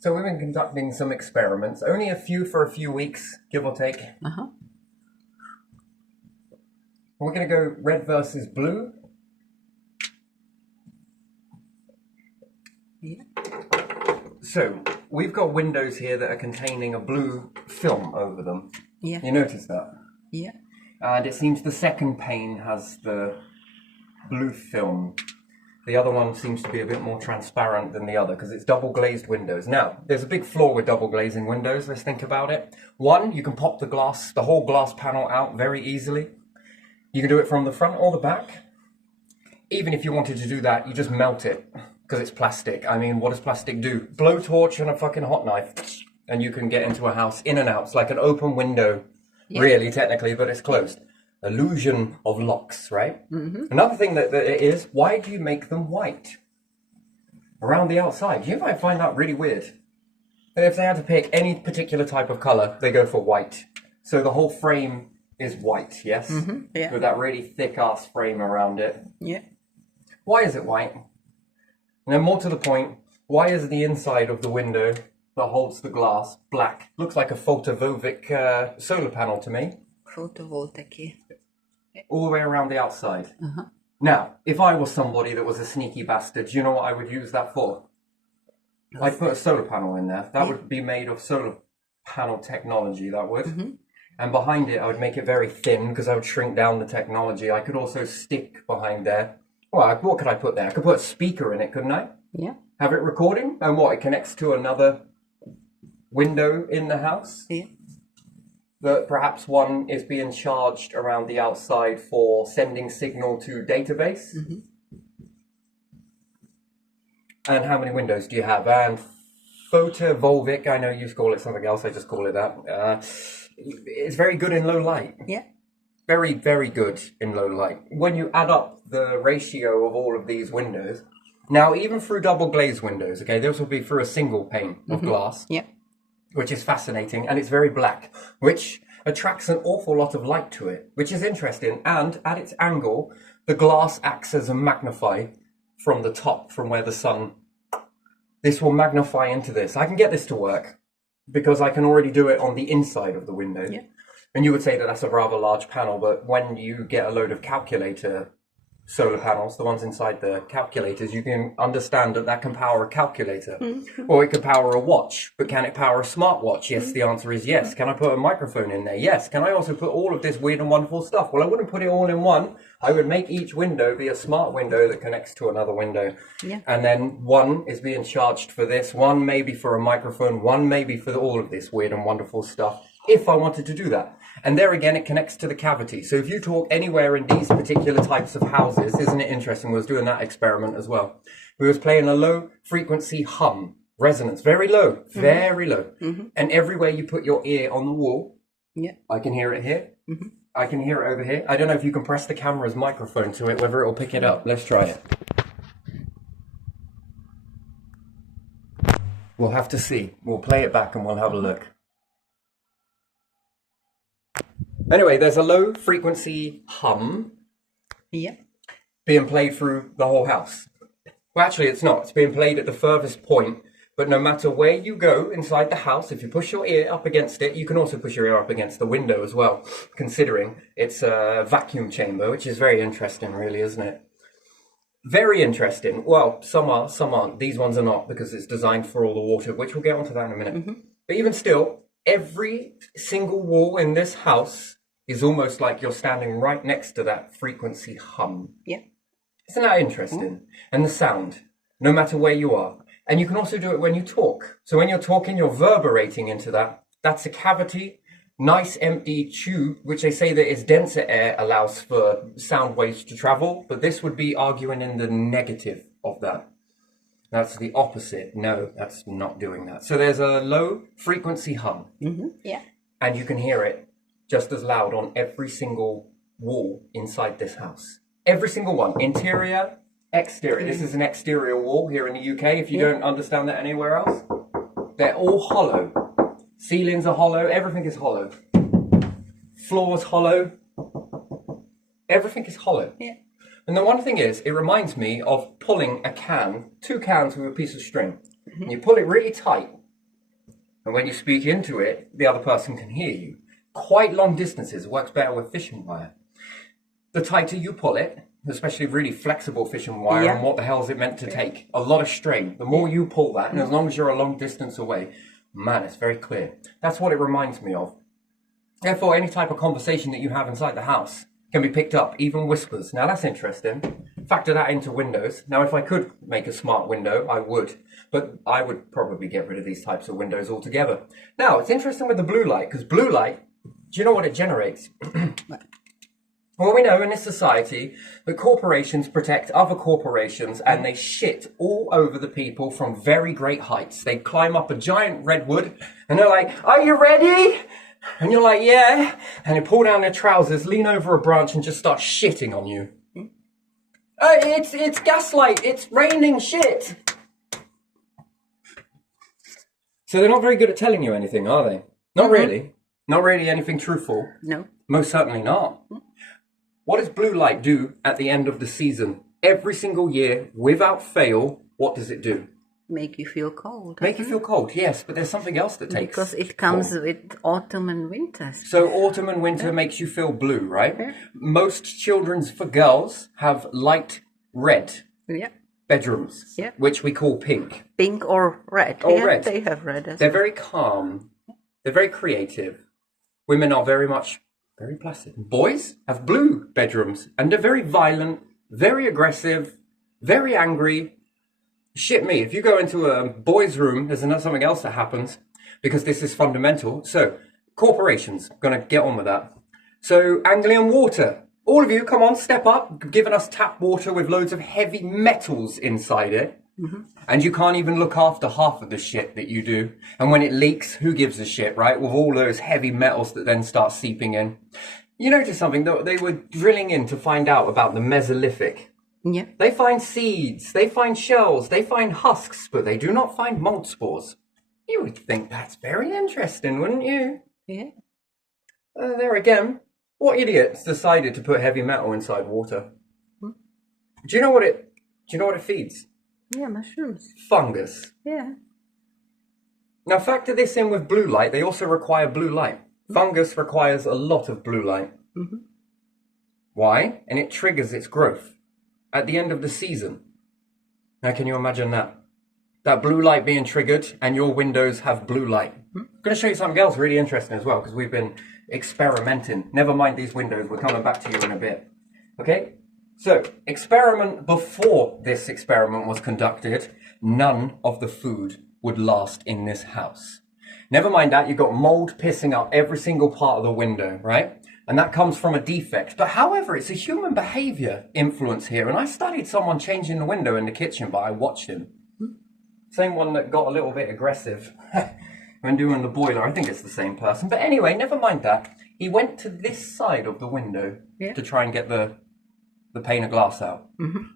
So we've been conducting some experiments, only a few for a few weeks, give or take. Uh-huh. We're going to go red versus blue. Yeah. So we've got windows here that are containing a blue film over them. Yeah. You notice that? Yeah. And it seems the second pane has the blue film. The other one seems to be a bit more transparent than the other because it's double glazed windows. Now, there's a big flaw with double glazing windows. Let's think about it. One, you can pop the whole glass panel out very easily. You can do it from the front or the back. Even if you wanted to do that, you just melt it because it's plastic. I mean, what does plastic do? Blowtorch and a fucking hot knife, and you can get into a house in and out. It's like an open window, really, technically, but it's closed. Illusion of locks, right? Mm-hmm. Another thing that it is, why do you make them white around the outside? You might find that really weird. If they had to pick any particular type of color, they go for white. So the whole frame is white, yes? Mm-hmm. Yeah. With that really thick-ass frame around it. Yeah. Why is it white? And then more to the point, why is the inside of the window that holds the glass black? Looks like a photovoltaic solar panel to me. Photovoltaic. All the way around the outside. Uh-huh. Now, if I was somebody that was a sneaky bastard, do you know what I would use that for? I'd put a solar panel in there. That would be made of solar panel technology, that would. Mm-hmm. And behind it, I would make it very thin because I would shrink down the technology. I could also stick behind there. Well, what could I put there? I could put a speaker in it, couldn't I? Yeah. Have it recording? And what, it connects to another window in the house? Yeah. That perhaps one is being charged around the outside for sending signal to database. Mm-hmm. And how many windows do you have? And photovoltaic, I know you call it something else, I just call it that. It's very good in low light. Yeah. Very, very good in low light. When you add up the ratio of all of these windows, now even through double glazed windows, okay, this will be through a single pane of glass. Yeah. Which is fascinating, and it's very black, which attracts an awful lot of light to it, which is interesting. And at its angle, the glass acts as a magnifier from the top, from where the sun... This will magnify into this. I can get this to work because I can already do it on the inside of the window. Yeah. And you would say that that's a rather large panel, but when you get a load of calculator solar panels, the ones inside the calculators, you can understand that that can power a calculator. Mm-hmm. Or it could power a watch, but can it power a smartwatch? Yes, the answer is yes. Can I put a microphone in there? Yes. Can I also put all of this weird and wonderful stuff? Well, I wouldn't put it all in one. I would make each window be a smart window that connects to another window. Yeah. And then one is being charged for this, one maybe for a microphone, one maybe for all of this weird and wonderful stuff, if I wanted to do that. And there again, it connects to the cavity. So if you talk anywhere in these particular types of houses, isn't it interesting? We was doing that experiment as well. We was playing a low frequency hum, resonance, very low, very low. Mm-hmm. And everywhere you put your ear on the wall, I can hear it here. Mm-hmm. I can hear it over here. I don't know if you can press the camera's microphone to it, whether it'll pick it up. Let's try it. We'll have to see. We'll play it back and we'll have a look. Anyway, there's a low frequency hum being played through the whole house. Well, actually, it's not. It's being played at the furthest point. But no matter where you go inside the house, if you push your ear up against it, you can also push your ear up against the window as well, considering it's a vacuum chamber, which is very interesting, really, isn't it? Very interesting. Well, some are, some aren't. These ones are not because it's designed for all the water, which we'll get onto that in a minute. Mm-hmm. But even still, every single wall in this house is almost like you're standing right next to that frequency hum. Yeah. Isn't that interesting? And the sound, no matter where you are. And you can also do it when you talk. So when you're talking, you're reverberating into that. That's a cavity, nice empty tube, which they say that is denser air allows for sound waves to travel. But this would be arguing in the negative of that. That's the opposite. No, that's not doing that. So there's a low frequency hum. Mm-hmm. Yeah. And you can hear it just as loud on every single wall inside this house. Every single one. Interior, exterior. This is an exterior wall here in the UK, if you don't understand that anywhere else. They're all hollow. Ceilings are hollow. Everything is hollow. Floors hollow. Everything is hollow. Yeah. And the one thing is, it reminds me of pulling a can, 2 cans with a piece of string. Mm-hmm. And you pull it really tight. And when you speak into it, the other person can hear you. Quite long distances works better with fishing wire. The tighter you pull it, especially really flexible fishing wire, and what the hell is it meant to take? A lot of strain. The more you pull that, and as long as you're a long distance away, man, it's very clear. That's what it reminds me of. Therefore, any type of conversation that you have inside the house can be picked up, even whispers. Now, that's interesting. Factor that into windows. Now, if I could make a smart window, I would. But I would probably get rid of these types of windows altogether. Now, it's interesting with the blue light, because blue light, do you know what it generates? Well, we know in this society that corporations protect other corporations and they shit all over the people from very great heights. They climb up a giant redwood and they're like, "Are you ready?" And you're like, "Yeah." And they pull down their trousers, lean over a branch and just start shitting on you. It's gaslight. It's raining shit. So they're not very good at telling you anything, are they? Not really. Not really anything truthful. No. Most certainly not. What does blue light do at the end of the season? Every single year, without fail, what does it do? Make you feel cold. Make you feel cold, yes, but there's something else that takes... Because it comes cold. with autumn and winter. So autumn and winter makes you feel blue, right? Yeah. Most children's, for girls, have light red Yeah. bedrooms, Yeah. which we call pink. Pink or red. Or yeah, red. They have red as They're very calm. They're very creative. Women are very much... very placid. Boys have blue bedrooms, and they're very violent, very aggressive, very angry. Shit me, if you go into a boy's room, there's something else that happens, because this is fundamental. So, corporations, gonna get on with that. So, Anglian Water. All of you, come on, step up, giving us tap water with loads of heavy metals inside it. And you can't even look after half of the shit that you do. And when it leaks, who gives a shit, right? With all those heavy metals that then start seeping in. You notice something, though, they were drilling in to find out about the Mesolithic. Yeah. They find seeds, they find shells, they find husks, but they do not find mold spores. You would think that's very interesting, wouldn't you? Yeah. There again, what idiots decided to put heavy metal inside water? Do you know what it feeds? Yeah, mushrooms. Fungus. Yeah. Now factor this in with blue light. They also require blue light. Fungus requires a lot of blue light. Why? And it triggers its growth at the end of the season. Now can you imagine that? That blue light being triggered and your windows have blue light. I'm going to show you something else really interesting as well, because we've been experimenting. Never mind these windows. We're coming back to you in a bit. Okay? So, experiment before this experiment was conducted, none of the food would last in this house. Never mind that, you've got mold pissing up every single part of the window, right? And that comes from a defect. But however, it's a human behavior influence here. And I studied someone changing the window in the kitchen, but I watched him. Same one that got a little bit aggressive when doing the boiler. I think it's the same person. But anyway, never mind that. He went to this side of the window to try and get the pane of glass out.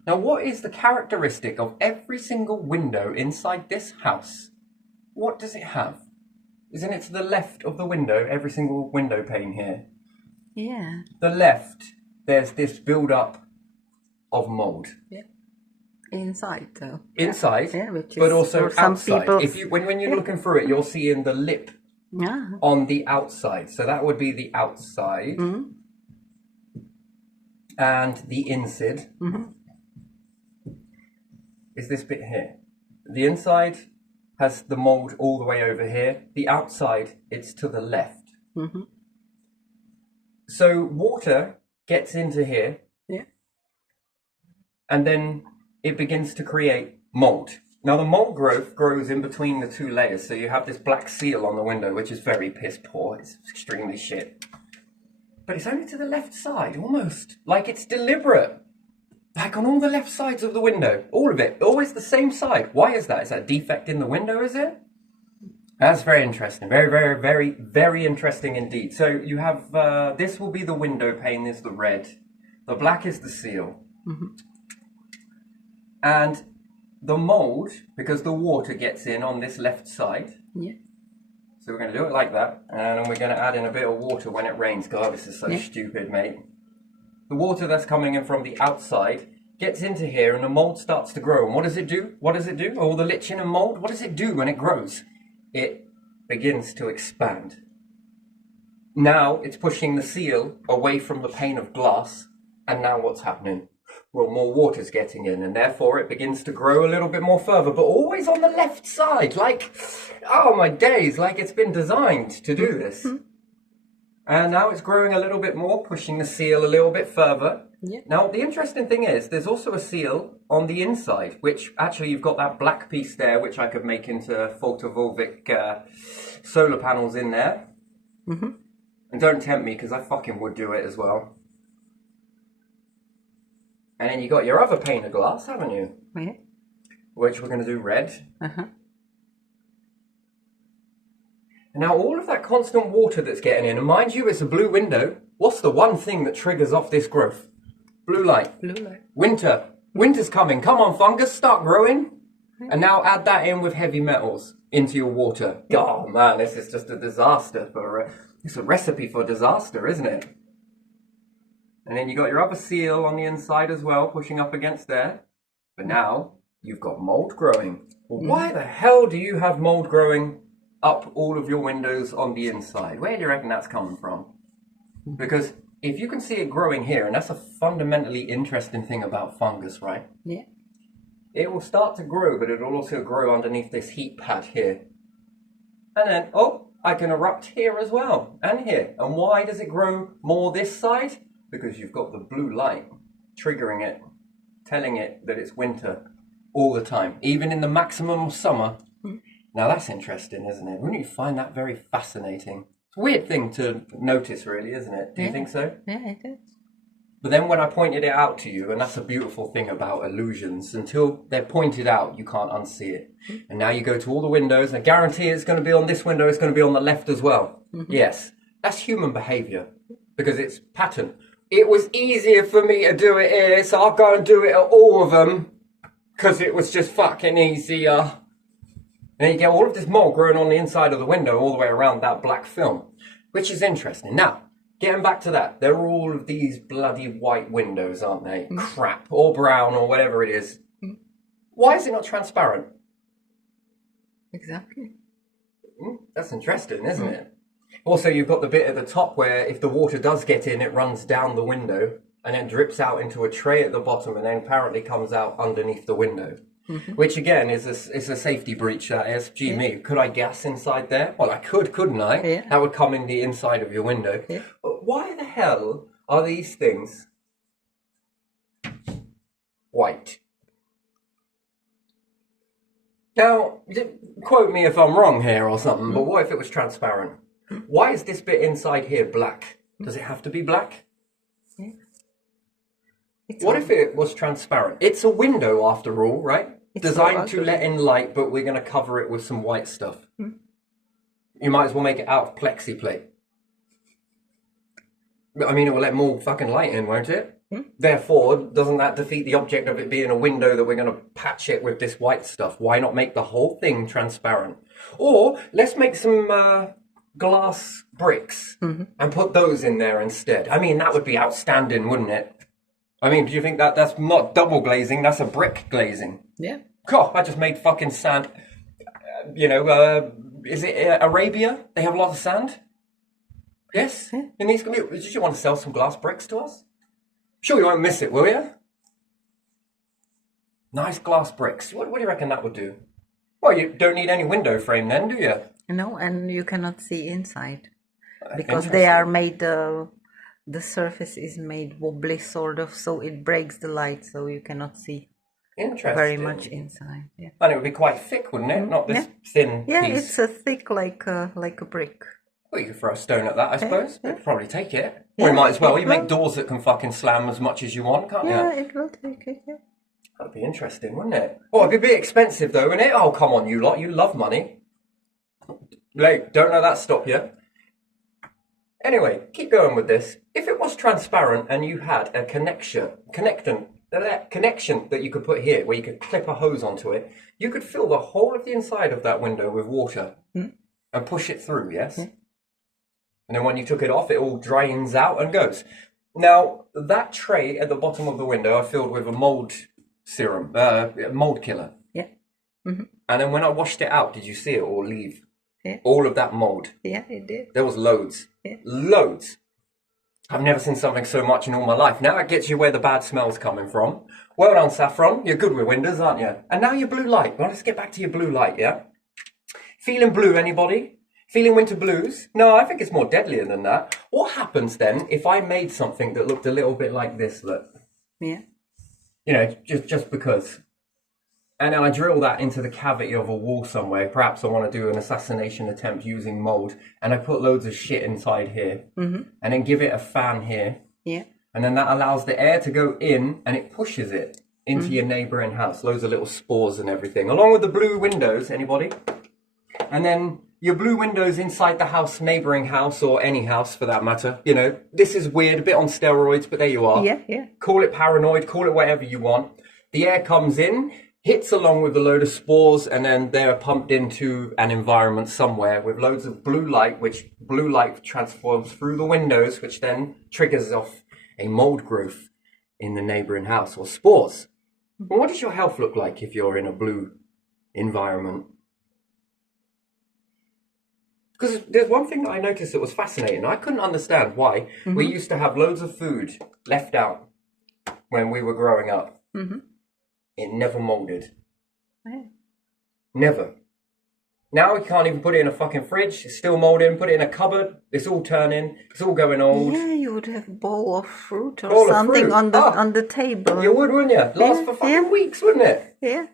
Now, what is the characteristic of every single window inside this house? What does it have? Isn't it to the left of the window, every single window pane here? Yeah. The left, there's this build-up of mold. Yeah. Inside, though. Inside, Yeah, which is but also for some outside. people- If you, when you're looking through it, you're seeing the lip Yeah. on the outside. So that would be the outside. And the inside is this bit here. The inside has the mold all the way over here. The outside, it's to the left. So water gets into here. Yeah. And then it begins to create mold. Now the mold growth grows in between the two layers. So you have this black seal on the window, which is very piss poor. It's extremely shit. But it's only to the left side, almost. Like it's deliberate. Like on all the left sides of the window. All of it. Always the same side. Why is that? Is that a defect in the window, is it? That's very interesting. Very, very, very, very interesting indeed. So you have, this will be the window pane, is the red. The black is the seal. And the mold, because the water gets in on this left side. Yeah. So we're going to do it like that, and then we're going to add in a bit of water when it rains. God, this is so Yeah. stupid, mate. The water that's coming in from the outside gets into here, and the mold starts to grow. And what does it do? What does it do? All the lichen and mold, what does it do when it grows? It begins to expand. Now it's pushing the seal away from the pane of glass, and now what's happening? Well, more water's getting in, and therefore it begins to grow a little bit more further, but always on the left side, like, oh my days, like it's been designed to do this. And now it's growing a little bit more, pushing the seal a little bit further. Yeah. Now, the interesting thing is, there's also a seal on the inside, which actually you've got that black piece there, which I could make into photovoltaic solar panels in there. Mm-hmm. And don't tempt me, because I fucking would do it as well. And then you got your other pane of glass, haven't you? Yeah. Which we're going to do red. Uh-huh. And now all of that constant water that's getting in, and mind you, it's a blue window. What's the one thing that triggers off this growth? Blue light. Blue light. Winter. Winter's coming. Come on, fungus, start growing. And now add that in with heavy metals into your water. Oh man, this is just a disaster for... it's a recipe for disaster, isn't it? And then you got your other seal on the inside as well, pushing up against there. But now you've got mold growing. Well, why the hell do you have mold growing up all of your windows on the inside? Where do you reckon that's coming from? Because if you can see it growing here, and that's a fundamentally interesting thing about fungus, right? Yeah. It will start to grow, but it will also grow underneath this heat pad here. And then, oh, I can erupt here as well, and here. And why does it grow more this side? Because you've got the blue light triggering it, telling it that it's winter all the time, even in the maximum of summer. Now that's interesting, isn't it? Wouldn't you find that very fascinating? It's a weird thing to notice, really, isn't it? Do you think so? Yeah, it is. But then when I pointed it out to you, and that's a beautiful thing about illusions, until they're pointed out, you can't unsee it. And now you go to all the windows, and I guarantee it's going to be on this window, it's going to be on the left as well. Yes, that's human behavior, because it's pattern. It was easier for me to do it here, so I'll go and do it at all of them, because it was just fucking easier. And you get all of this mold growing on the inside of the window all the way around that black film, which is interesting. Now, getting back to that, there are all of these bloody white windows, aren't they? Crap, or brown, or whatever it is. Why is it not transparent? Exactly. That's interesting, isn't it? Also, you've got the bit at the top where if the water does get in, it runs down the window and then drips out into a tray at the bottom and then apparently comes out underneath the window. Which again is a safety breach, that is. Gee me, could I gas inside there? Well, I could, couldn't I? Yeah. That would come in the inside of your window. Yeah. But why the hell are these things white? Now, quote me if I'm wrong here or something, but what if it was transparent? Why is this bit inside here black? Does it have to be black? Yeah. What if it was transparent? It's a window after all, right? It's Designed so to let in light, but we're going to cover it with some white stuff. You might as well make it out of plexiplate. I mean, it will let more fucking light in, won't it? Therefore, doesn't that defeat the object of it being a window that we're going to patch it with this white stuff? Why not make the whole thing transparent? Or let's make some glass bricks and put those in there instead. I mean, that would be outstanding, wouldn't it? I mean, do you think that's not double glazing? That's a brick glazing. Yeah. God, I just made fucking sand. Is it Arabia? They have a lot of sand? Yes? Yeah. In these, did you want to sell some glass bricks to us? Sure you won't miss it, will you? Nice glass bricks. What do you reckon that would do? Well, you don't need any window frame then, do you? No, and you cannot see inside. Because they are made... the surface is made wobbly, sort of, so it breaks the light, so you cannot see Interesting. very much inside. Yeah. And it would be quite thick, wouldn't it? Not this thin Yeah, piece. it's a thick like a brick. Well, you could throw a stone at that, I suppose. yeah. It'd probably take it. Yeah, Or you might as well. it You make will. doors that can fucking slam as much as you want, can't Yeah, you? it will take it. Yeah. That'd be interesting, wouldn't it? Oh, it'd be a bit expensive though, wouldn't it? Oh, come on, you lot. You love money. Like, don't let that stop you. Anyway, keep going with this. If it was transparent and you had a connection that you could put here, where you could clip a hose onto it, you could fill the whole of the inside of that window with water and push it through, yes? And then when you took it off, it all drains out and goes. Now, that tray at the bottom of the window I filled with a mold serum, mold killer. Yeah. And then when I washed it out, did you see it all leave? Yeah. All of that mold. Yeah, it did. There was loads. Yeah. Loads. I've never seen something so much in all my life. Now it gets you where the bad smell's coming from. Well done, Saffron. You're good with windows, aren't you? And now your blue light. Well, let's get back to your blue light, yeah? Feeling blue, anybody? Feeling winter blues? No, I think it's more deadlier than that. What happens then if I made something that looked a little bit like this, look? Yeah. You know, just because. And then I drill that into the cavity of a wall somewhere. Perhaps I want to do an assassination attempt using mold. And I put loads of shit inside here. Mm-hmm. And then give it a fan here. Yeah. And then that allows the air to go in and it pushes it into your neighbouring house. Loads of little spores and everything. Along with the blue windows, anybody? And then your blue windows inside the house, neighbouring house, or any house for that matter. You know, this is weird, a bit on steroids, but there you are. Yeah, yeah. Call it paranoid, call it whatever you want. The air comes in, hits along with a load of spores, and then they're pumped into an environment somewhere with loads of blue light, which blue light transforms through the windows, which then triggers off a mold growth in the neighbouring house, or spores. Well, what does your health look like if you're in a blue environment? Because there's one thing that I noticed that was fascinating. I couldn't understand why we used to have loads of food left out when we were growing up. Mm-hmm. It never molded. Yeah. Never. Now we can't even put it in a fucking fridge. It's still molding. Put it in a cupboard. It's all turning. It's all going old. Yeah, you would have a bowl of fruit or Bowl of something fruit. on the table. You would, wouldn't you? Last for fucking weeks, wouldn't it? Yeah.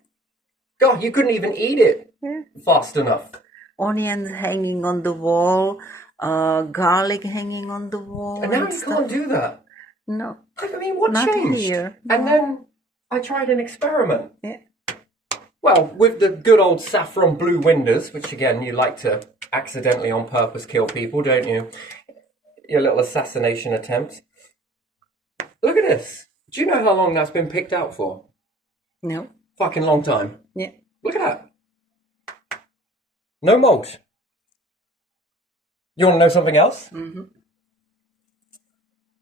God, you couldn't even eat it Yeah. fast enough. Onions hanging on the wall, garlic hanging on the wall. And now you stuff. can't do that. No. I mean, what Not changed? here. And then I tried an experiment. Yeah. Well, with the good old saffron blue windows, which again, you like to accidentally on purpose kill people, don't you? Your little assassination attempt. Look at this. Do you know how long that's been picked out for? No. Fucking long time. Yeah. Look at that. No mold. You want to know something else? Mm-hmm.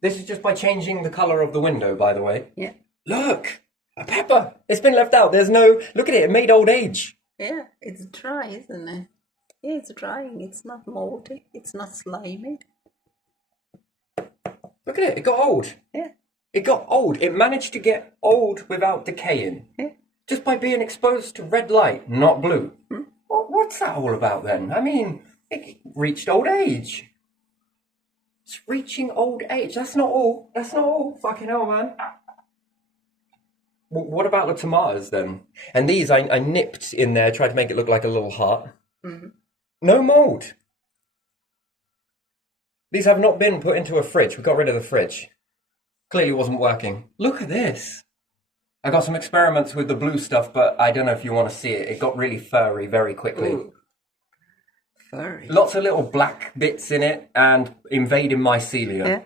This is just by changing the colour of the window, by the way. Yeah. Look! A pepper! It's been left out. There's no... Look at it. It made old age. Yeah, it's dry, isn't it? Yeah, it's drying. It's not moldy. It's not slimy. Look at it. It got old. Yeah. It got old. It managed to get old without decaying. Yeah. Just by being exposed to red light, not blue. What's that all about then? I mean, it reached old age. It's reaching old age. That's not all. That's not all. Fucking hell, man. What about the tomatoes then? And these I nipped in there, tried to make it look like a little heart. Mm-hmm. No mold. These have not been put into a fridge. We got rid of the fridge. Clearly wasn't working. Look at this. I got some experiments with the blue stuff, but I don't know if you want to see it. It got really furry very quickly. Ooh. Furry. Lots of little black bits in it and invading mycelia.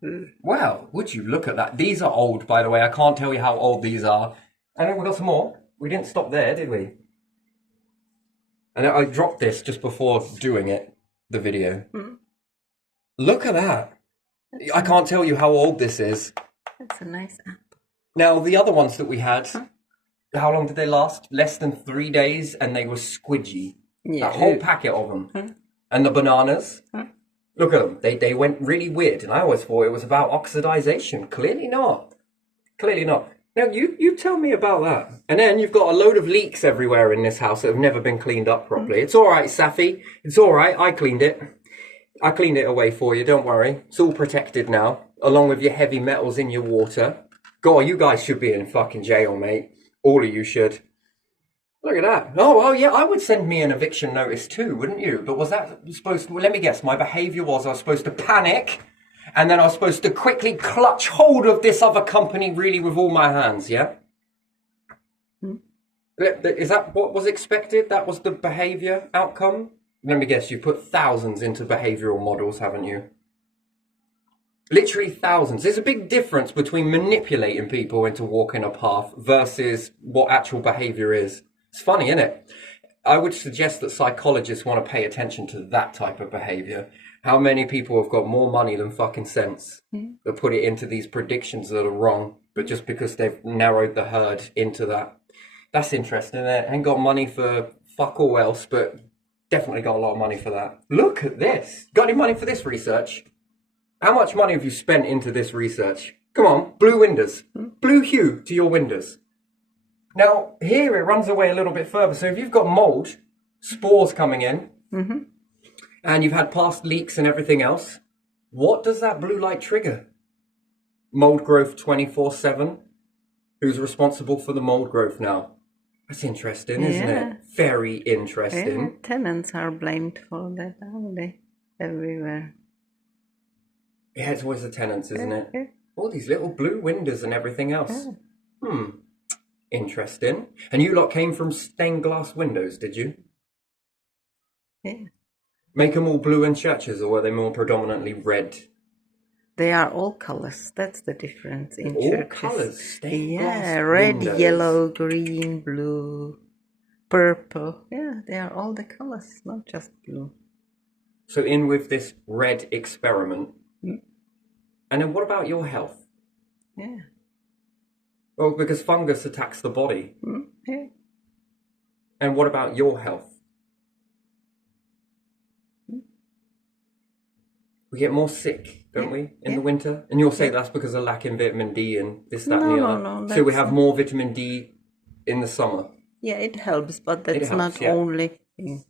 Yeah. Wow, would you look at that? These are old, by the way. I can't tell you how old these are. And then we got some more. We didn't stop there, did we? And I dropped this just before doing it, the video. Mm. Look at that. I can't tell you how old this is. That's a nice apple. Now, the other ones that we had, how long did they last? Less than 3 days, and they were squidgy. Yeah. A whole packet of them. And the bananas, look at them. They went really weird, and I always thought it was about oxidization. Clearly not. Clearly not. Now, you tell me about that. And then you've got a load of leaks everywhere in this house that have never been cleaned up properly. It's all right, Safi. It's all right. I cleaned it. I cleaned it away for you. Don't worry. It's all protected now, along with your heavy metals in your water. God, you guys should be in fucking jail, mate. All of you should. Look at that. Oh, well, yeah, I would send me an eviction notice too, wouldn't you? But was that supposed to... Well, let me guess. My behaviour was I was supposed to panic, and then I was supposed to quickly clutch hold of this other company really with all my hands, yeah? Is that what was expected? That was the behaviour outcome? Let me guess. You put thousands into behavioural models, haven't you? Literally thousands. There's a big difference between manipulating people into walking a path versus what actual behaviour is. It's funny, isn't it? I would suggest that psychologists want to pay attention to that type of behaviour. How many people have got more money than fucking sense that put it into these predictions that are wrong, but just because they've narrowed the herd into that. That's interesting, isn't it? Ain't got money for fuck all else, but definitely got a lot of money for that. Look at this. Got any money for this research? How much money have you spent into this research? Come on, blue windows. Blue hue to your windows. Now, here it runs away a little bit further. So if you've got mold, spores coming in, and you've had past leaks and everything else, what does that blue light trigger? Mold growth 24/7. Who's responsible for the mold growth now? That's interesting, isn't it? Very interesting. Yeah, tenants are blamed for that, aren't they? Everywhere. Yeah, it's always the tenants, isn't it? Yeah. All these little blue windows and everything else. Interesting. And you lot came from stained glass windows, did you? Yeah. Make them all blue in churches, or were they more predominantly red? They are all colors. That's the difference in All churches. colours, stained glass Yeah, red, windows. yellow, green, blue, purple. Yeah, they are all the colors, not just blue. So in with this red experiment. And then what about your health? Yeah. Well, because fungus attacks the body. Yeah. And what about your health? We get more sick, don't we, in the winter? And you'll say that's because of lack in vitamin D and this, that, and the other. No, So we that's have more vitamin D in the summer. Yeah, it helps, but that's helps, not yeah. only thing.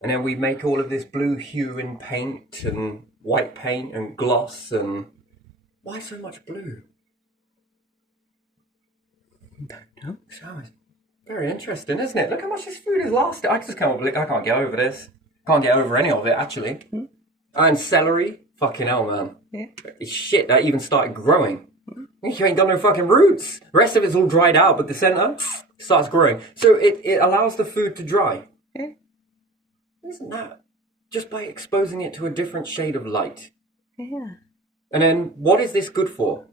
And then we make all of this blue hue in paint and white paint and gloss and... Why so much blue? Don't know. So it's very interesting, isn't it? Look how much this food has lasted. I just can't believe I can't get over this. Can't get over any of it, actually. And celery, fucking hell, man. Yeah. Shit, that even started growing. You ain't got no fucking roots. The rest of it's all dried out, but the centre starts growing. So it allows the food to dry. Yeah. Isn't that just by exposing it to a different shade of light? Yeah. And then what is this good for?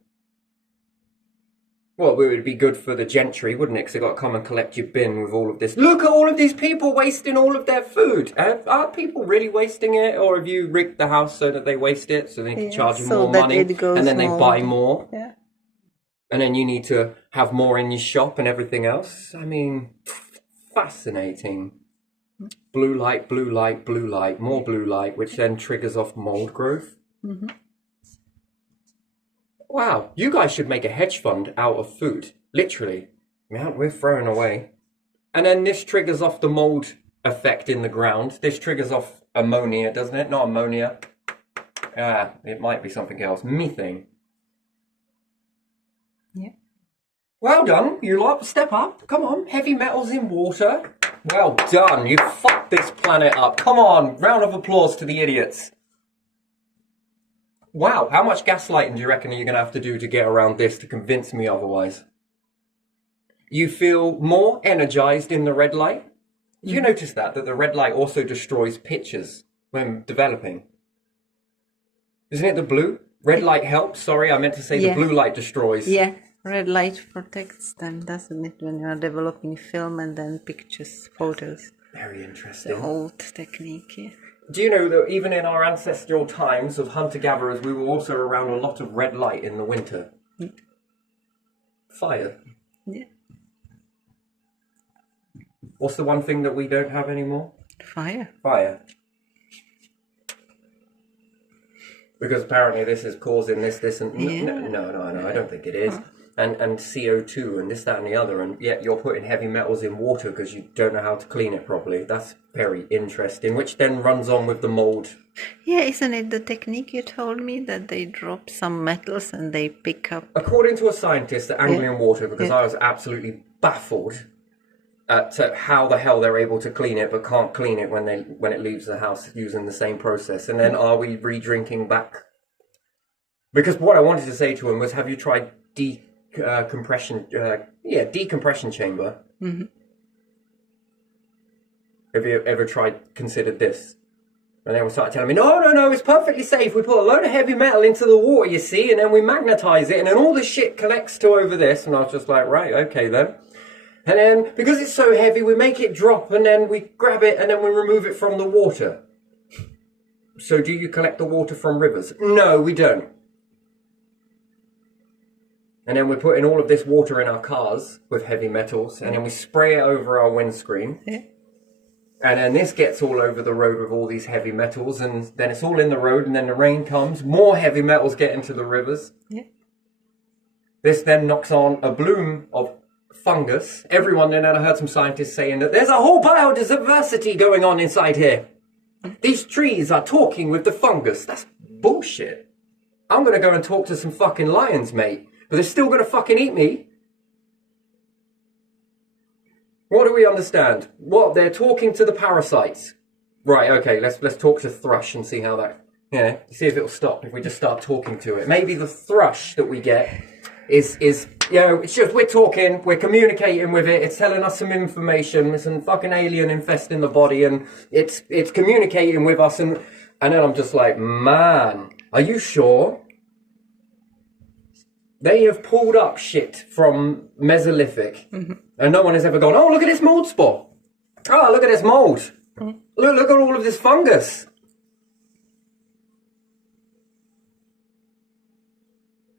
Well, it would be good for the gentry, wouldn't it? Because they've got to come and collect your bin with all of this. Look at all of these people wasting all of their food. Are people really wasting it? Or have you rigged the house so that they waste it? So they can charge you so more that money. it goes And then they more. buy more. Yeah. And then you need to have more in your shop and everything else. I mean, fascinating. Blue light, blue light, blue light, more blue light, which then triggers off mold growth. Wow, you guys should make a hedge fund out of food. Literally. Man, we're throwing away. And then this triggers off the mold effect in the ground. This triggers off ammonia, doesn't it? Not ammonia. It might be something else. Methane. Yeah. Well done, you lot. Step up. Come on. Heavy metals in water. Well done. You fucked this planet up. Come on. Round of applause to the idiots. Wow. How much gaslighting do you reckon you're going to have to do to get around this to convince me otherwise? You feel more energized in the red light? You notice that the red light also destroys pictures when developing. Isn't it the blue? Red light helps. Sorry, I meant to say the blue light destroys. Yeah. Red light protects them, doesn't it, when you are developing film and then pictures, photos. Very interesting. The old technique, yeah. Do you know that even in our ancestral times of hunter-gatherers, we were also around a lot of red light in the winter? Fire. Yeah. What's the one thing that we don't have anymore? Fire. Fire. Because apparently this is causing this, and no, I don't think it is. And CO2 and this, that, and the other, and yet you're putting heavy metals in water because you don't know how to clean it properly. That's very interesting, which then runs on with the mold. Yeah, isn't it the technique you told me that they drop some metals and they pick up? According to a scientist at Anglian Water, because I was absolutely baffled at how the hell they're able to clean it but can't clean it when it leaves the house using the same process. And then are we re-drinking back? Because what I wanted to say to him was, have you tried decompression chamber? Mm-hmm. Have you ever considered this? And they would start telling me, no, it's perfectly safe. We put a load of heavy metal into the water, you see, and then we magnetize it, and then all the shit collects to over this. And I was just like, right, okay then. And then, because it's so heavy, we make it drop, and then we grab it, and then we remove it from the water. So do you collect the water from rivers? No, we don't. And then we're putting all of this water in our cars with heavy metals, and then we spray it over our windscreen. Yeah. And then this gets all over the road with all these heavy metals, and then it's all in the road, and then the rain comes, more heavy metals get into the rivers. Yeah. This then knocks on a bloom of fungus. Everyone then I heard some scientists saying that there's a whole biodiversity going on inside here. These trees are talking with the fungus. That's bullshit. I'm going to go and talk to some fucking lions, mate. But they're still going to fucking eat me. What do we understand? What, they're talking to the parasites. Right, okay, let's talk to thrush and see how that... Yeah, see if it'll stop if we just start talking to it. Maybe the thrush that we get is you know, it's just we're talking, we're communicating with it, it's telling us some information, there's some fucking alien infesting the body, and it's communicating with us, and then I'm just like, man, are you sure? They have pulled up shit from Mesolithic, and no one has ever gone, oh, look at this mold spot. Oh, look at this mold. Look at all of this fungus.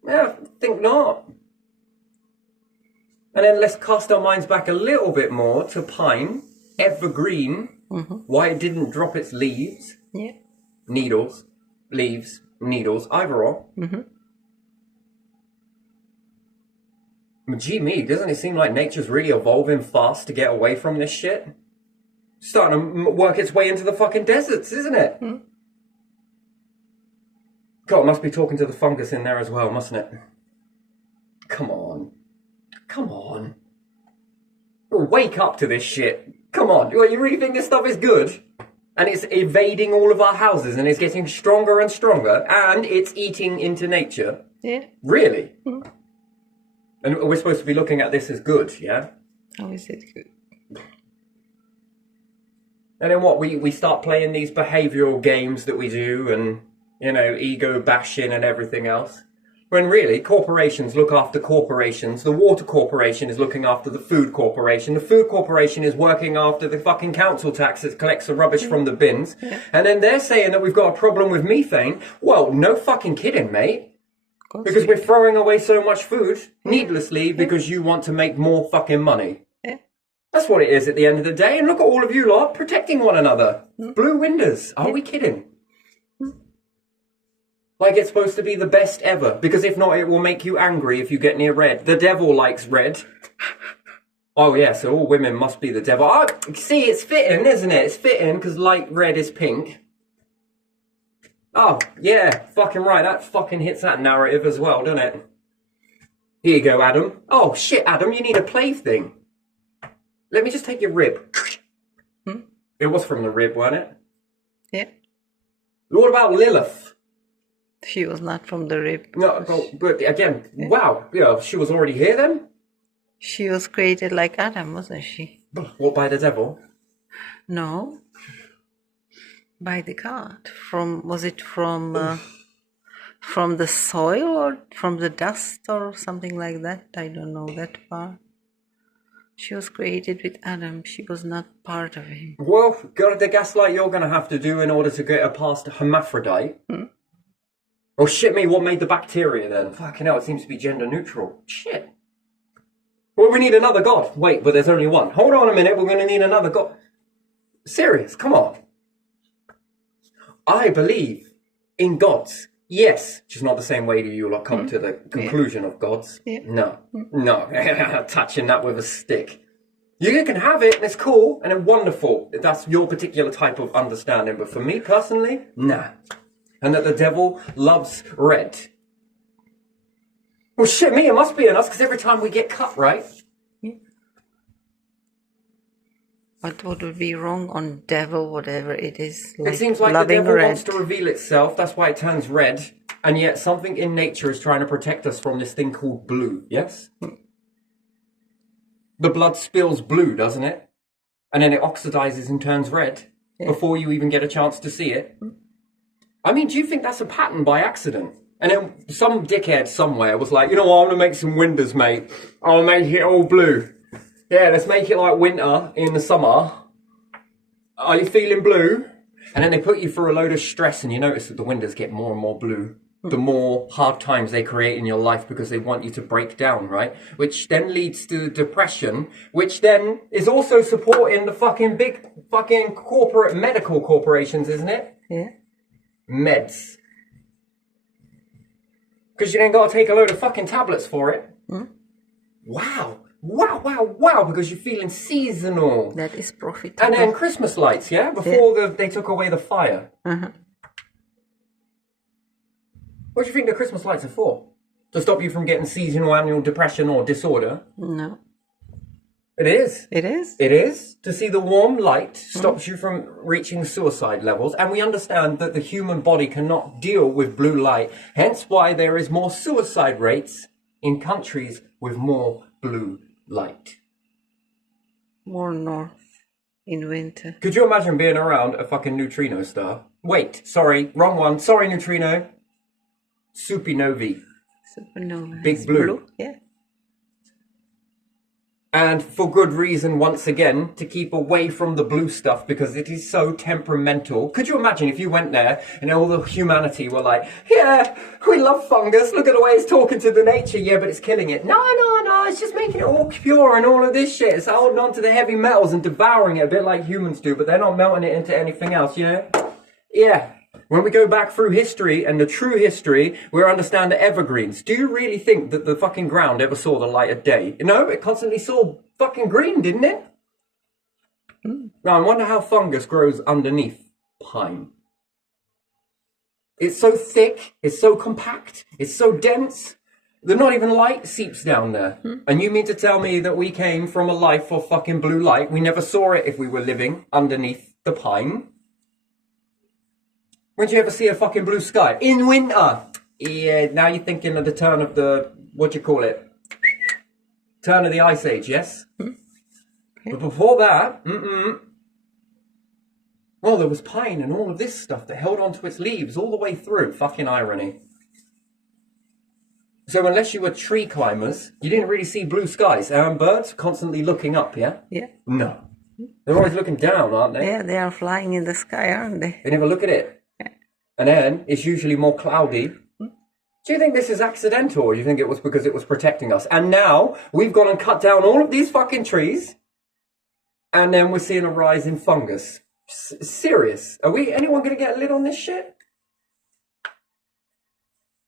Yeah, I think not. And then let's cast our minds back a little bit more to pine, evergreen, why it didn't drop its leaves, needles, leaves, needles, either or. Gee me, doesn't it seem like nature's really evolving fast to get away from this shit? Starting to work its way into the fucking deserts, isn't it? God, it must be talking to the fungus in there as well, mustn't it? Come on. Come on. Wake up to this shit. Come on. You really think this stuff is good? And it's evading all of our houses and it's getting stronger and stronger and it's eating into nature? Yeah. Really? And we're supposed to be looking at this as good, yeah? How is it good? And then what? We start playing these behavioural games that we do and, you know, ego bashing and everything else. When really, corporations look after corporations. The water corporation is looking after the food corporation. The food corporation is working after the fucking council tax that collects the rubbish from the bins. And then they're saying that we've got a problem with methane. Well, no fucking kidding, mate. Because we're throwing away so much food needlessly because you want to make more fucking money. That's what it is at the end of the day. And look at all of you lot protecting one another. Blue windows. Are we kidding? Like it's supposed to be the best ever. Because if not, it will make you angry if you get near red. The devil likes red. Oh yeah, so all women must be the devil. Oh, see, it's fitting, isn't it? It's fitting because light red is pink. Oh, yeah, fucking right. That fucking hits that narrative as well, doesn't it? Here you go, Adam. Oh, shit, Adam, you need a plaything. Let me just take your rib. It was from the rib, wasn't it? Yeah. What about Lilith? She was not from the rib. No, but again, wow. Yeah, she was already here then? She was created like Adam, wasn't she? What, by the devil? No. By the God. Was it from the soil or from the dust or something like that? I don't know that part. She was created with Adam. She was not part of him. Well, the gaslight you're going to have to do in order to get her past hermaphrodite. Oh, shit me, what made the bacteria then? Fucking hell, it seems to be gender neutral. Shit. Well, we need another god. Wait, but there's only one. Hold on a minute, we're going to need another god. Serious, come on. I believe in gods. Yes, just not the same way that you'll come to the conclusion of gods. No, touching that with a stick. You can have it, and it's cool, and it's wonderful. That's your particular type of understanding. But for me personally, nah. And that the devil loves red. Well, shit, me, it must be in us, because every time we get cut, right? But what would be wrong on devil, whatever it is? Like it seems like the devil red. wants to reveal itself. That's why it turns red. And yet something in nature is trying to protect us from this thing called blue. Yes? The blood spills blue, doesn't it? And then it oxidizes and turns red before you even get a chance to see it. I mean, do you think that's a pattern by accident? And then some dickhead somewhere was like, you know what, I'm going to make some windows, mate. I'll make it all blue. Yeah, let's make it like winter in the summer. Are you feeling blue? And then they put you through a load of stress and you notice that the windows get more and more blue. the more hard times they create in your life because they want you to break down, right? Which then leads to depression, which then is also supporting the fucking big fucking corporate medical corporations, isn't it? Yeah. Meds. Because you then got to take a load of fucking tablets for it. Wow. Wow, because you're feeling seasonal. That is profitable. And then Christmas lights, yeah? Before they took away the fire. What do you think the Christmas lights are for? To stop you from getting seasonal annual depression or disorder? No. It is. It is? It is. To see the warm light stops you from reaching suicide levels. And we understand that the human body cannot deal with blue light. Hence why there is more suicide rates in countries with more blue light. More north in winter. Could you imagine being around a fucking neutrino star? Wait, sorry, wrong one. Sorry, neutrino. Supernovae. Supernova. Big It's blue. Yeah. And for good reason, once again, to keep away from the blue stuff because it is so temperamental. Could you imagine if you went there and all the humanity were like, yeah, we love fungus. Look at the way it's talking to the nature. Yeah, but it's killing it. No, it's just making it all pure and all of this shit. It's holding on to the heavy metals and devouring it a bit like humans do, but they're not melting it into anything else, you know? Yeah. When we go back through history and the true history, we understand the evergreens. Do you really think that the fucking ground ever saw the light of day? No, it constantly saw fucking green, didn't it? Now, I wonder how fungus grows underneath pine. It's so thick, it's so compact, it's so dense, that not even light seeps down there. And you mean to tell me that we came from a life of fucking blue light? We never saw it if we were living underneath the pine? When did you ever see a fucking blue sky? In winter! Yeah, now you're thinking of the turn of the, what do you call it? Turn of the Ice Age, yes? But before that, well, there was pine and all of this stuff that held onto its leaves all the way through. Fucking irony. So unless you were tree climbers, you didn't really see blue skies. And birds constantly looking up, yeah? Yeah. No. They're always looking down, aren't they? Yeah, they are flying in the sky, aren't they? They never look at it. And then it's usually more cloudy. Do you think this is accidental, or do you think it was because it was protecting us? And now we've gone and cut down all of these fucking trees, and then we're seeing a rise in fungus. Serious? Are anyone going to get a lid on this shit?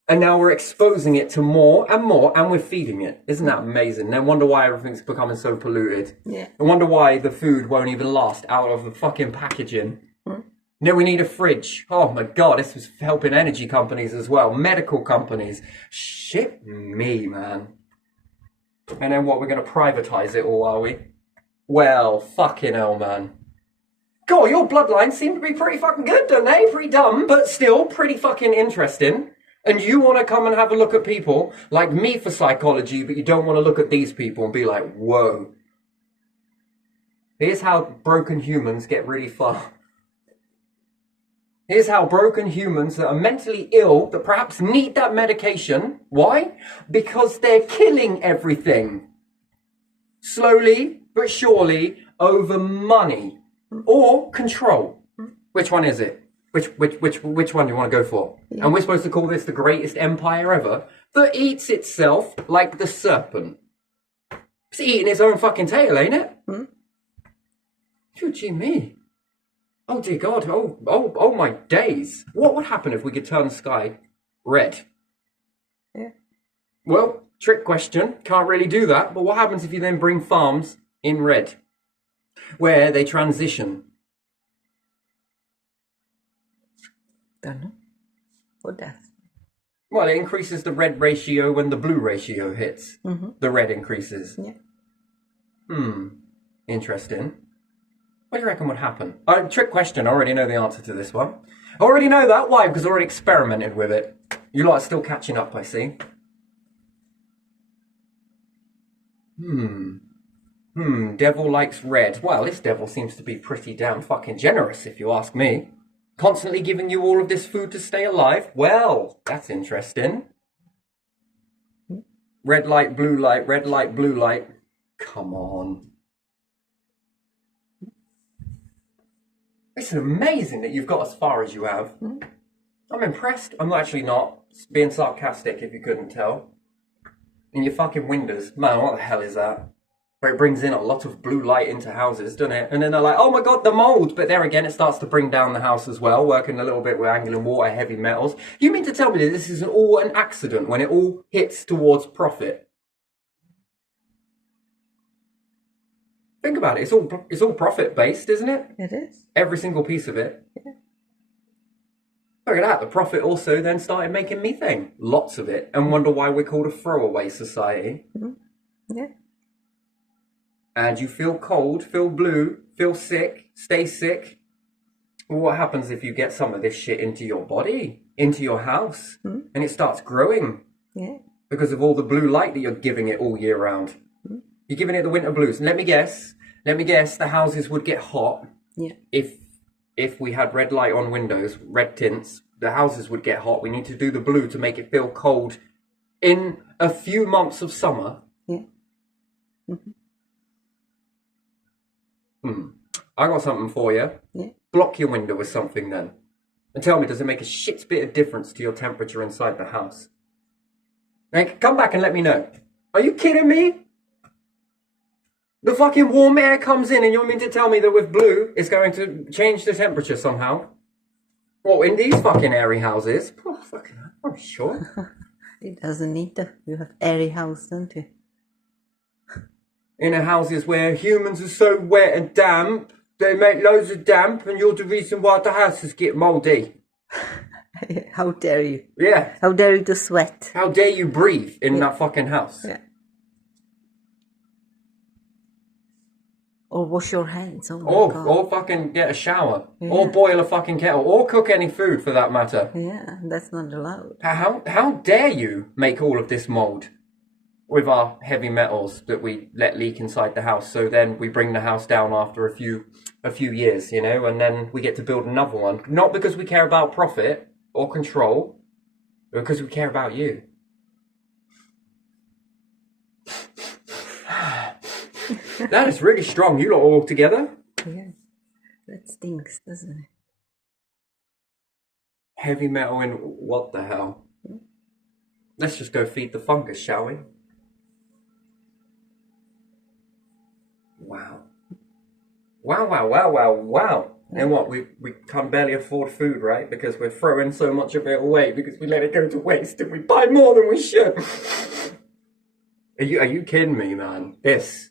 And now we're exposing it to more and more, and we're feeding it. Isn't that amazing? No wonder why everything's becoming so polluted. Yeah. I wonder why the food won't even last out of the fucking packaging. No, we need a fridge. Oh my God, this was helping energy companies as well. Medical companies. Shit me, man. And then what, we're going to privatize it all, are we? Well, fucking hell, man. God, your bloodlines seem to be pretty fucking good, don't they? Pretty dumb, but still pretty fucking interesting. And you want to come and have a look at people like me for psychology, but you don't want to look at these people and be like, whoa. Here's how broken humans get really far. Here's how broken humans that are mentally ill, that perhaps need that medication. Why? Because they're killing everything. Slowly but surely over money or control. Which one is it? Which one do you want to go for? Yeah. And we're supposed to call this the greatest empire ever that eats itself like the serpent. It's eating its own fucking tail, ain't it? Gee me. Oh dear God, oh my days. What would happen if we could turn the sky red? Yeah. Well, trick question, can't really do that, but what happens if you then bring farms in red? Where they transition? Don't know. What does? Well, it increases the red ratio when the blue ratio hits. The red increases. Yeah. Interesting. What do you reckon would happen? Trick question. I already know the answer to this one. I already know that. Why? Because I already experimented with it. You lot are still catching up, I see. Devil likes red. Well, this devil seems to be pretty damn fucking generous, if you ask me. Constantly giving you all of this food to stay alive? Well, that's interesting. Red light, blue light, red light, blue light. Come on. It's amazing that you've got as far as you have. I'm impressed. I'm actually not. being sarcastic if you couldn't tell. And your fucking windows, man, what the hell is that? But it brings in a lot of blue light into houses, doesn't it? And then they're like, oh my god, the mold! But there again, it starts to bring down the house as well, working a little bit with angle and water, heavy metals. You mean to tell me that this is all an accident when it all hits towards profit? Think about it, it's all profit based, isn't it? It is. Every single piece of it. Yeah. Look at that, the profit also then started making methane. Lots of it. And wonder why we're called a throwaway society. Mm-hmm. Yeah. And you feel cold, feel blue, feel sick, stay sick. Well, what happens if you get some of this shit into your body, into your house, and it starts growing? Yeah. Because of all the blue light that you're giving it all year round. You're giving it the winter blues. And let me guess, the houses would get hot. Yeah. If we had red light on windows, red tints, the houses would get hot. We need to do the blue to make it feel cold in a few months of summer. Yeah. I got something for you. Yeah. Block your window with something then. And tell me, does it make a shit bit of difference to your temperature inside the house? Like, come back and let me know. Are you kidding me? The fucking warm air comes in and you mean to tell me that with blue, it's going to change the temperature somehow? Well, in these fucking airy houses? Oh, fucking hell, I'm sure. It doesn't need to. You have airy house, don't you? In the houses where humans are so wet and damp, they make loads of damp and you're the reason why the houses get mouldy. How dare you? Yeah. How dare you to sweat? How dare you breathe in that fucking house? Yeah. Or wash your hands. Oh my God. Or fucking get a shower. Yeah. Or boil a fucking kettle. Or cook any food for that matter. Yeah, that's not allowed. How dare you make all of this mould with our heavy metals that we let leak inside the house, so then we bring the house down after a few years, you know, and then we get to build another one. Not because we care about profit or control, but because we care about you. That is really strong. You lot all together? Yeah. That stinks, doesn't it? Heavy metal in what the hell? Let's just go feed the fungus, shall we? Wow. Wow. And what, we can barely afford food, right? Because we're throwing so much of it away because we let it go to waste and we buy more than we should. Are you kidding me, man? This.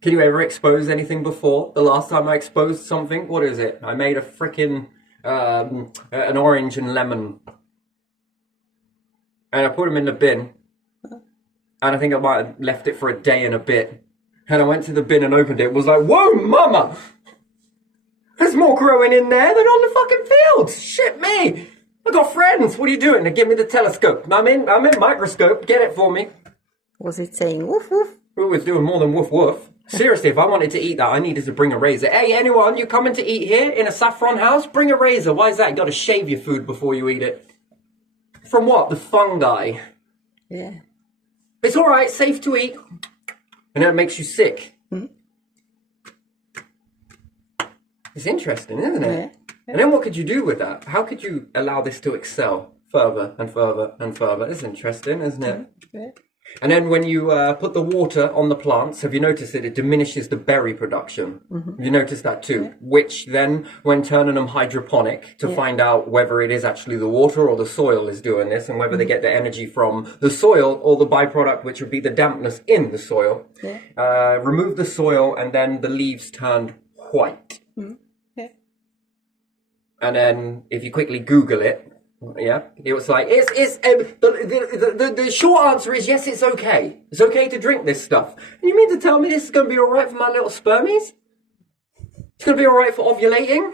Can you ever expose anything before? The last time I exposed something, what is it? I made a frickin' an orange and lemon. And I put them in the bin. And I think I might have left it for a day and a bit. And I went to the bin and opened it. Was like, whoa, mama! There's more growing in there than on the fucking fields. Shit me! I got friends. What are you doing? They give me the telescope. I'm in microscope. Get it for me. Was it saying woof woof? Who was doing more than woof woof? Seriously, if I wanted to eat that, I needed to bring a razor. Hey, anyone, you coming to eat here in a saffron house? Bring a razor. Why is that? You got to shave your food before you eat it. From what? The fungi. Yeah. It's all right, safe to eat. And then it makes you sick. Mm-hmm. It's interesting, isn't it? Yeah. And then what could you do with that? How could you allow this to excel further and further and further? It's interesting, isn't it? Yeah. And then when you put the water on the plants, have you noticed that it diminishes the berry production? Mm-hmm. Have you noticed that too? Yeah. Which then, when turning them hydroponic to find out whether it is actually the water or the soil is doing this, and whether they get the energy from the soil or the byproduct, which would be the dampness in the soil, remove the soil and then the leaves turned white. Mm-hmm. Yeah. And then if you quickly Google it, it was like, the short answer is yes, it's okay. It's okay to drink this stuff. And you mean to tell me this is going to be alright for my little spermies? It's going to be alright for ovulating?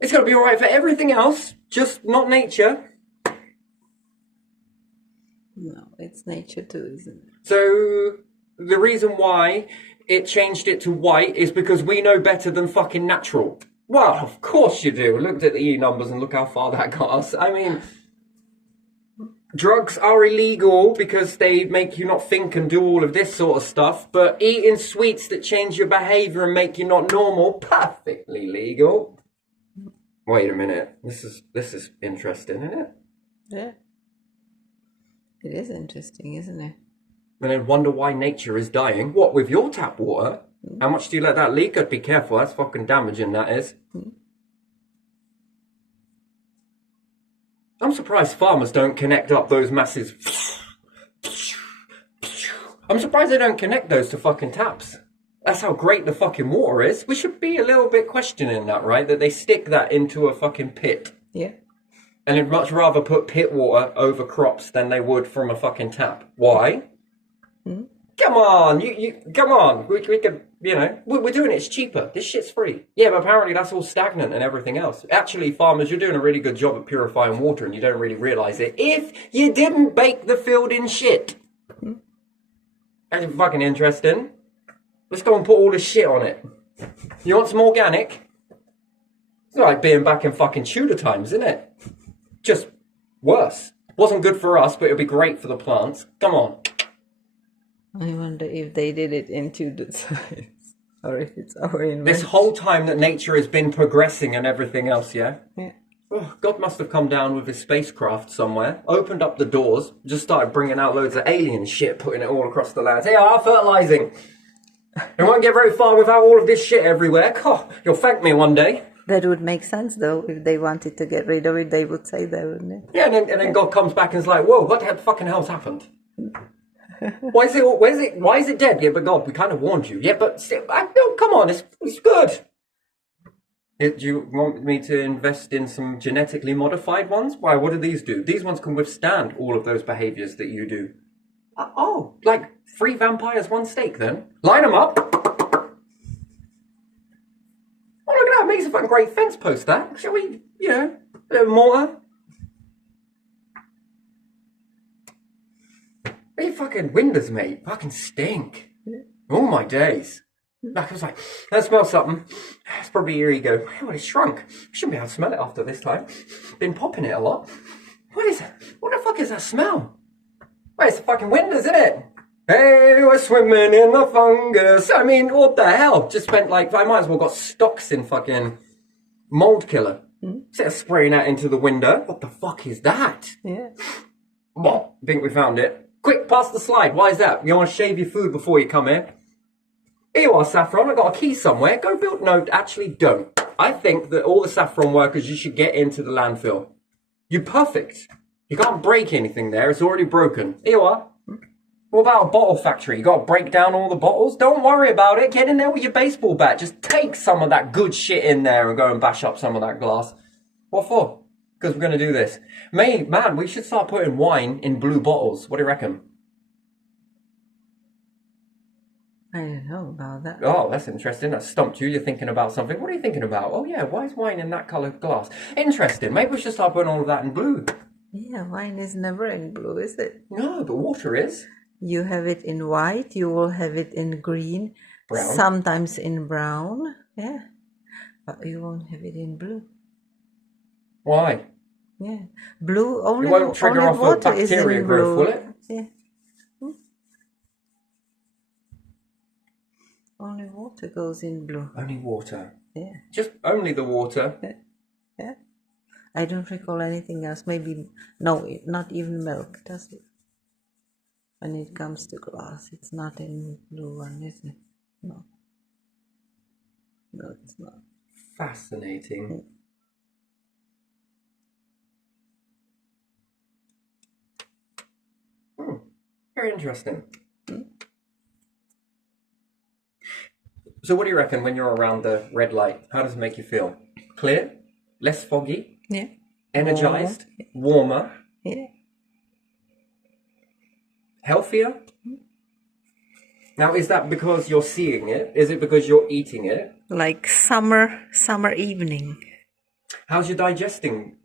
It's going to be alright for everything else, just not nature? No, it's nature too, isn't it? So, the reason why it changed it to white is because we know better than fucking natural. Well, of course you do. Looked at the E numbers and look how far that got us. I mean, drugs are illegal because they make you not think and do all of this sort of stuff, but eating sweets that change your behaviour and make you not normal, perfectly legal. Wait a minute. This is interesting, isn't it? Yeah. It is interesting, isn't it? And then wonder why nature is dying. What, with your tap water? How much do you let that leak? I'd be careful. That's fucking damaging, that is. I'm surprised farmers don't connect up those massive... I'm surprised they don't connect those to fucking taps. That's how great the fucking water is. We should be a little bit questioning that, right? That they stick that into a fucking pit. Yeah. And they'd much rather put pit water over crops than they would from a fucking tap. Why? Come on, come on. We could, you know, we're doing it. It's cheaper. This shit's free. Yeah, but apparently that's all stagnant and everything else. Actually, farmers, you're doing a really good job at purifying water, and you don't really realize it if you didn't bake the field in shit. That's fucking interesting. Let's go and put all this shit on it. You want some organic? It's like being back in fucking Tudor times, isn't it? Just worse. Wasn't good for us, but it'll be great for the plants. Come on. I wonder if they did it into the science or if it's our invention. This whole time that nature has been progressing and everything else, yeah? Yeah. Oh, God must have come down with his spacecraft somewhere, opened up the doors, just started bringing out loads of alien shit, putting it all across the land. Hey, I'm fertilizing. It won't get very far without all of this shit everywhere. Oh, you'll thank me one day. That would make sense, though. If they wanted to get rid of it, they would say that, wouldn't it? Yeah, and then God comes back and is like, whoa, what the fucking hell's happened? Why is it dead? Yeah, but God, we kind of warned you. Yeah, but still, come on, it's good. Do you want me to invest in some genetically modified ones? Why, what do these do? These ones can withstand all of those behaviors that you do. Oh, like 3 vampires, 1 steak then? Line them up. Oh, look at that, makes a fucking great fence post, that. Shall we, you know, a bit of mortar? They fucking windows, mate. Fucking stink. Oh my days. Like, I was like, that smells something. It's probably your ego. Oh, it's shrunk. I shouldn't be able to smell it after this time. Been popping it a lot. What is it? What the fuck is that smell? Well, it's the fucking windows, isn't it? Hey, we're swimming in the fungus. I mean, what the hell? Just spent like, I might as well got stocks in fucking mold killer. Instead of spraying that into the window. What the fuck is that? Yeah. Well, I think we found it. Quick, pass the slide. Why is that? You want to shave your food before you come here? Here you are, Saffron. I got a key somewhere. Go build. No, actually don't. I think that all the Saffron workers, you should get into the landfill. You're perfect. You can't break anything there. It's already broken. Here you are. What about a bottle factory? You got to break down all the bottles? Don't worry about it. Get in there with your baseball bat. Just take some of that good shit in there and go and bash up some of that glass. What for? Because we're going to do this. Man, we should start putting wine in blue bottles. What do you reckon? I don't know about that. Oh, that's interesting. That stumped you. You're thinking about something. What are you thinking about? Oh, yeah, why is wine in that coloured glass? Interesting. Maybe we should start putting all of that in blue. Yeah, wine is never in blue, is it? No, but water is. You have it in white, you will have it in green, Brown. sometimes in brown. Yeah, but you won't have it in blue. Why? Yeah, blue only. It won't trigger only off a water is bacteria in growth, blue. will it? Yeah. Only water goes in blue. Only water. Yeah. Just only the water. Yeah. I don't recall anything else. Maybe no, not even milk, does it? When it comes to glass, it's not in blue one, is it? No. No, it's not. Fascinating. Very interesting. So what do you reckon when you're around the red light? How does it make you feel? Clear? Less foggy? Yeah. Energized? Warmer? Yeah. Healthier? Now, is that because you're seeing it? Is it because you're eating it? Like summer evening. How's your digestion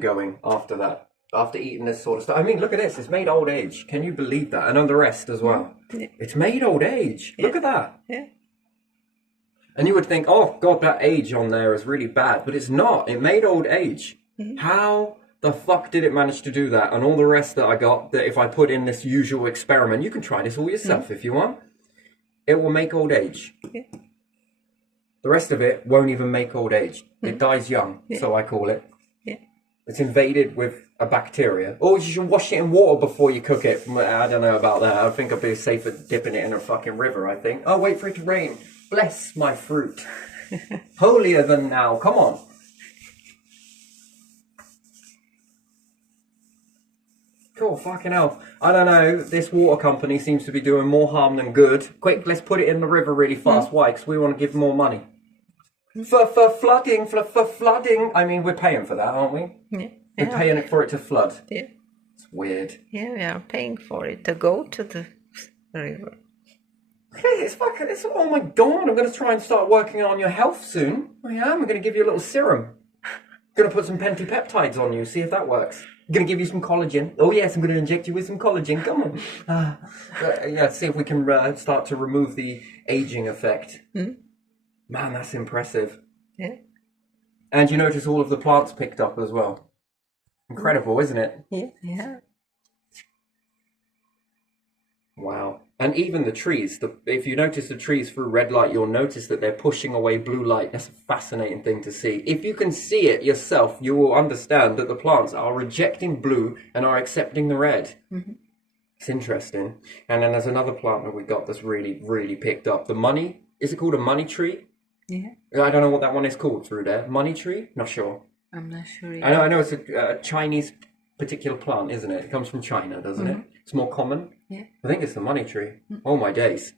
going after that? After eating this sort of stuff? I mean, look at this. It's made old age. Can you believe that? And on the rest as well. Yeah. It's made old age. Look at that. Yeah. And you would think, oh, God, that age on there is really bad. But it's not. It made old age. How the fuck did it manage to do that? And all the rest that I got, that if I put in this usual experiment, you can try this all yourself if you want. It will make old age. Yeah. The rest of it won't even make old age. It dies young, so I call it. Yeah. It's invaded with a bacteria. Or you should wash it in water before you cook it. I don't know about that. I think I'd be safer dipping it in a fucking river, I think. Oh, wait for it to rain. Bless my fruit. Holier than now. Come on. Cool, fucking hell. I don't know. This water company seems to be doing more harm than good. Quick, let's put it in the river really fast. Why? Because we want to give more money. For flooding. I mean, we're paying for that, aren't we? Yeah. We're paying it for it to flood. Yeah. It's weird. Yeah, we are paying for it to go to the river. Hey, oh my God, I'm going to try and start working on your health soon. I am. I'm going to give you a little serum. I'm going to put some pentapeptides on you, see if that works. I'm going to give you some collagen. Oh yes, I'm going to inject you with some collagen. Come on. Yeah, see if we can start to remove the aging effect. Man, that's impressive. Yeah. And you notice all of the plants picked up as well. Incredible, isn't it? Yeah. Yeah. Wow. And even the trees, if you notice the trees through red light, you'll notice that they're pushing away blue light. That's a fascinating thing to see. If you can see it yourself, you will understand that the plants are rejecting blue and are accepting the red. It's interesting. And then there's another plant that we got that's really, really picked up. Is it called a money tree? Yeah. I don't know what that one is called through there. Money tree? Not sure. I'm not sure. I know it's a Chinese particular plant, isn't it? It comes from China, doesn't it? It's more common. Yeah. I think it's the money tree. Oh my days.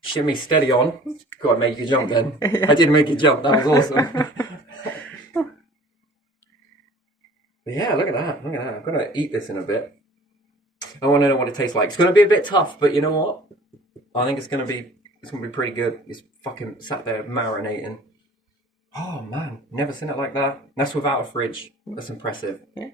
Shimmy steady on. God, make you jump then. I did make you jump. That was awesome. But yeah, look at that. Look at that. I'm going to eat this in a bit. I want to know what it tastes like. It's going to be a bit tough, but you know what? I think it's going to be pretty good. It's fucking sat there marinating. Oh man, never seen it like that. That's without a fridge. That's impressive. Yeah.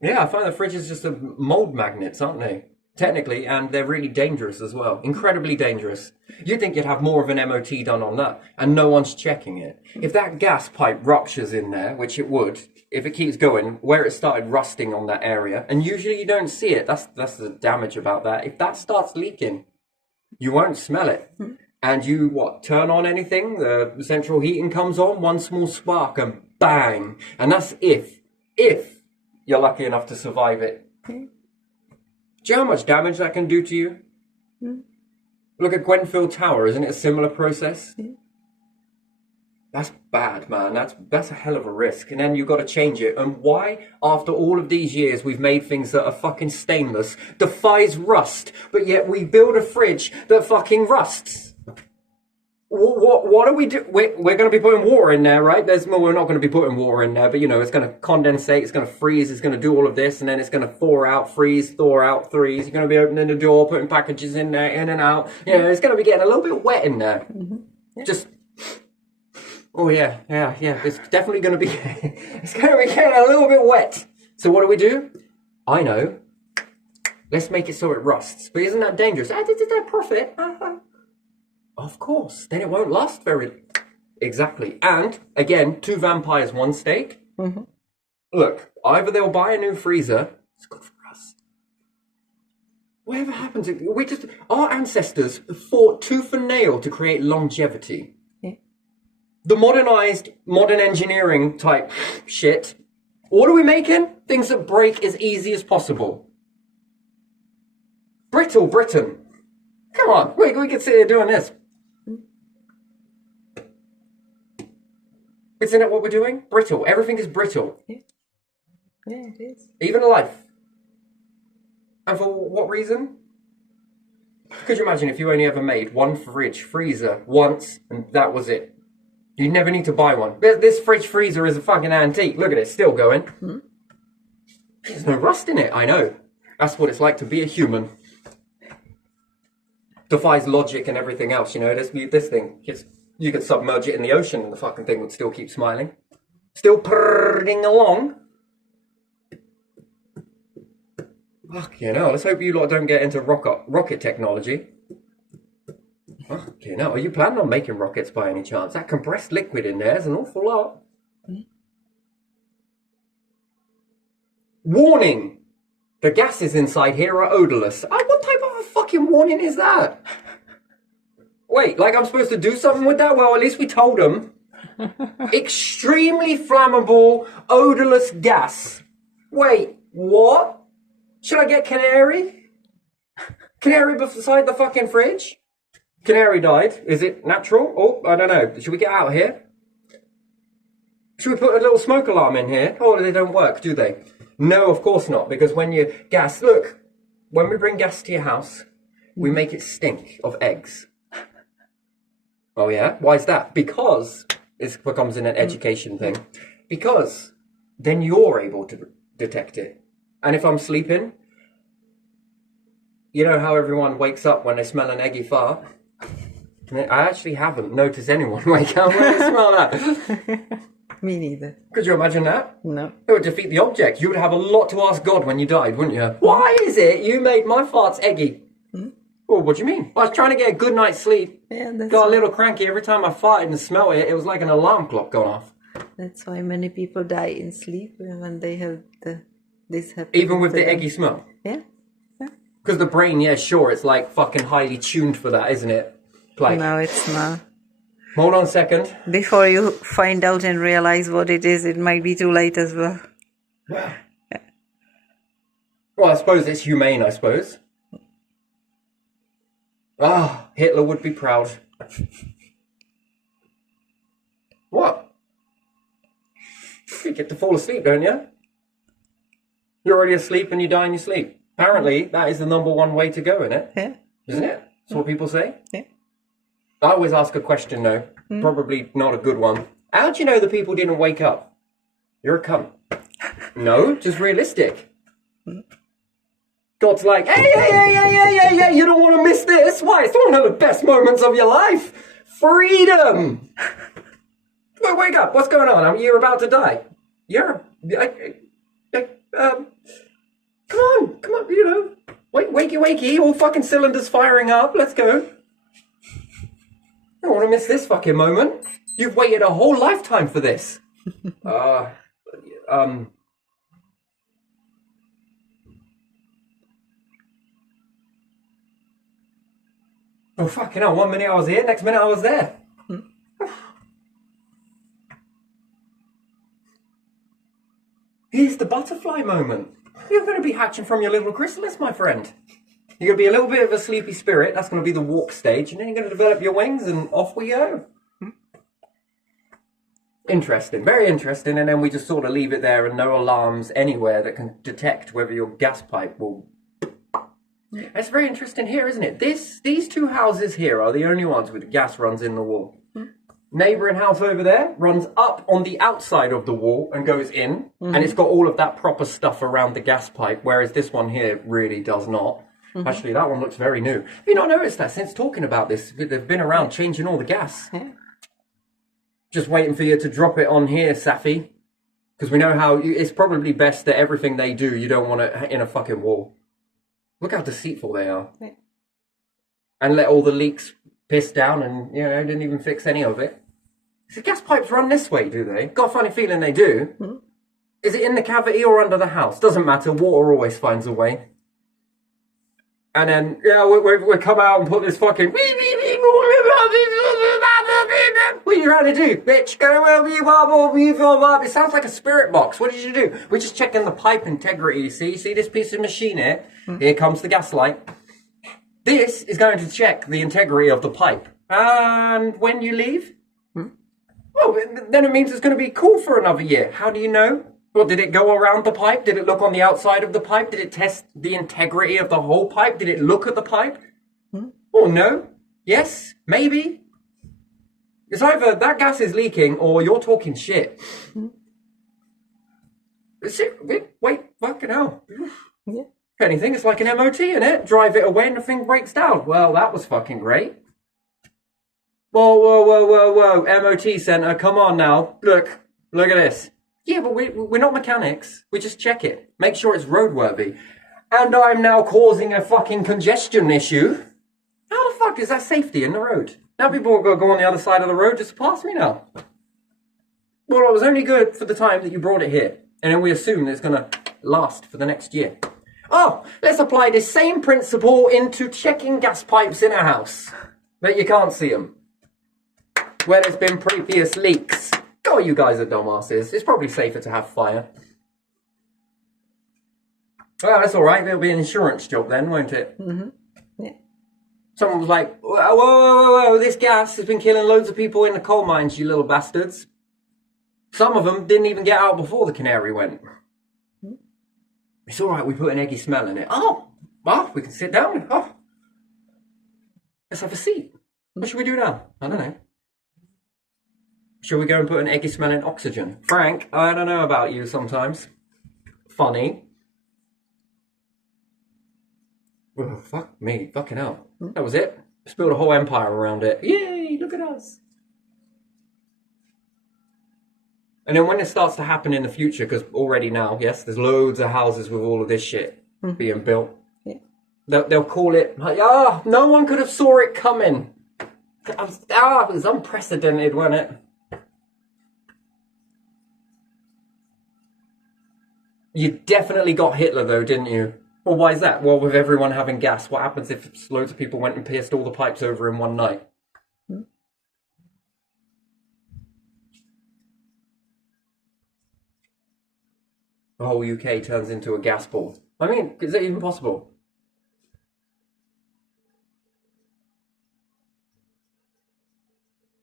Yeah, I find the fridges just mold magnets, aren't they? Technically, and they're really dangerous as well. Incredibly dangerous. You'd think you'd have more of an MOT done on that, and no one's checking it. If that gas pipe ruptures in there, which it would, if it keeps going, where it started rusting on that area, and usually you don't see it, that's the damage about that. If that starts leaking, you won't smell it. And you, turn on anything, the central heating comes on, one small spark, and bang. And that's if you're lucky enough to survive it. Do you know how much damage that can do to you? Look at Grenfell Tower, isn't it a similar process? That's bad, man. That's a hell of a risk. And then you've got to change it. And why, after all of these years, we've made things that are fucking stainless, defies rust, but yet we build a fridge that fucking rusts? What do we do? We're going to be putting water in there, right? We're not going to be putting water in there, but it's going to condensate, it's going to freeze, it's going to do all of this, and then it's going to thaw out, freeze, thaw out, freeze. You're going to be opening the door, putting packages in there, in and out. It's going to be getting a little bit wet in there. Yeah. Just, oh yeah. It's definitely going to be, it's going to be getting a little bit wet. So what do? I know. Let's make it so it rusts. But isn't that dangerous? Did that profit? Of course. Then it won't last very... Exactly. And, again, 2 vampires, 1 steak. Look, either they'll buy a new freezer. It's good for us. Whatever happens... Our ancestors fought tooth and nail to create longevity. Yeah. The modern engineering type shit. What are we making? Things that break as easy as possible. Brittle Britain. Come on, we can sit here doing this. Isn't that what we're doing? Brittle. Everything is brittle. Yeah, it is. Even life. And for what reason? Could you imagine if you only ever made one freezer once, and that was it? You'd never need to buy one. This fridge freezer is a fucking antique. Look at it, still going. There's no rust in it, I know. That's what it's like to be a human. Defies logic and everything else, this thing. You could submerge it in the ocean and the fucking thing would still keep smiling. Still purring along. Let's hope you lot don't get into rocket technology. Are you planning on making rockets by any chance? That compressed liquid in there is an awful lot. Warning! The gases inside here are odorless. What type of a fucking warning is that? Wait, like I'm supposed to do something with that? Well, at least we told them. Extremely flammable, odorless gas. Wait, what? Should I get canary? Canary beside the fucking fridge? Canary died. Is it natural? Oh, I don't know. Should we get out here? Should we put a little smoke alarm in here? Oh, they don't work, do they? No, of course not, because when you gas, look, when we bring gas to your house, we make it stink of eggs. Oh yeah? Why is that? Because it becomes an education thing. Because then you're able to detect it. And if I'm sleeping, you know how everyone wakes up when they smell an eggy fart? I actually haven't noticed anyone wake up when they smell that. Me neither. Could you imagine that? No. It would defeat the object. You would have a lot to ask God when you died, wouldn't you? Why is it you made my farts eggy? Well, what do you mean? I was trying to get a good night's sleep. Yeah, that's Got a little cranky every time I farted and smelled it. It was like an alarm clock going off. That's why many people die in sleep when they have this happen. Even with to the them. eggy smell. Yeah. Because the brain, yeah, sure, it's like fucking highly tuned for that, isn't it? Like, No, it's not. hold on a second. Before you find out and realize what it is, it might be too late as well. Well, I suppose it's humane, I suppose. Ah, Hitler would be proud. What? You get to fall asleep, don't you? You're already asleep and you die in your sleep. Apparently, that is the #1 way to go, innit? Yeah. Isn't it? That's what people say. Yeah. I always ask a question, though. Probably not a good one. How do you know the people didn't wake up? You're a cunt. No, just realistic. God's like, hey, you don't want to miss this. Why? It's one of the best moments of your life. Freedom. Well, wake up. What's going on? You're about to die. Come on, you know. Wakey, all fucking cylinders firing up. Let's go. I don't want to miss this fucking moment. You've waited a whole lifetime for this. Oh, fucking hell. 1 minute I was here, next minute I was there. Here's the butterfly moment. You're going to be hatching from your little chrysalis, my friend. You're going to be a little bit of a sleepy spirit. That's going to be the walk stage. And then you're going to develop your wings and off we go. Interesting. Very interesting. And then we just sort of leave it there and no alarms anywhere that can detect whether your gas pipe will... It's very interesting here, isn't it? These two houses here are the only ones where the gas runs in the wall. Neighbouring house over there runs up on the outside of the wall and goes in, and it's got all of that proper stuff around the gas pipe, whereas this one here really does not. Actually, that one looks very new. Have you not noticed that since talking about this? They've been around changing all the gas. Yeah. Just waiting for you to drop it on here, Safi. Because we know how it's probably best that everything they do, you don't want it in a fucking wall. Look how deceitful they are. Yeah. And let all the leaks piss down and, you know, didn't even fix any of it. So gas pipes run this way, do they? Got a funny feeling they do. Is it in the cavity or under the house? Doesn't matter. Water always finds a way. And then, yeah, we come out and put this fucking... What are you trying to do, bitch? It sounds like a spirit box. What did you do? We're just checking the pipe integrity, you see? See this piece of machine here? Here comes the gas light. This is going to check the integrity of the pipe. And when you leave? Well, then it means it's going to be cool for another year. How do you know? Well, did it go around the pipe? Did it look on the outside of the pipe? Did it test the integrity of the whole pipe? Did it look at the pipe? Oh, no? Yes? Maybe? It's either that gas is leaking or you're talking shit. Wait, fucking hell. Yeah. If anything, it's like an MOT, innit? Drive it away and the thing breaks down. Well, that was fucking great. Whoa. MOT centre, come on now. Look at this. Yeah, but we're not mechanics. We just check it. Make sure it's roadworthy. And I'm now causing a fucking congestion issue. How the fuck is that safety in the road? Now people are going to go on the other side of the road just to pass me now. Well, it was only good for the time that you brought it here. And then we assume that it's going to last for the next year. Oh, let's apply this same principle into checking gas pipes in a house. but you can't see them. Where there's been previous leaks. God, you guys are dumbasses. It's probably safer to have fire. Well, that's alright. There'll be an insurance job then, won't it? Mm-hmm. Yeah. Someone was like, whoa, this gas has been killing loads of people in the coal mines, you little bastards. Some of them didn't even get out before the canary went. It's alright, we put an eggy smell in it. Oh, well, we can sit down. Oh. Let's have a seat. What should we do now? I don't know. Should we go and put an eggy smell in oxygen? Frank, I don't know about you sometimes. Funny. Oh, fuck me, fucking hell. That was it. Spilled a whole empire around it. Yay, look at us. And then when it starts to happen in the future, because already now, yes, there's loads of houses with all of this shit being built. Yeah. They'll call it, no one could have saw it coming. It was unprecedented, wasn't it? You definitely got Hitler though, didn't you? Well, why is that? Well, with everyone having gas, what happens if loads of people went and pierced all the pipes over in one night? The whole UK turns into a gas ball. I mean, is that even possible?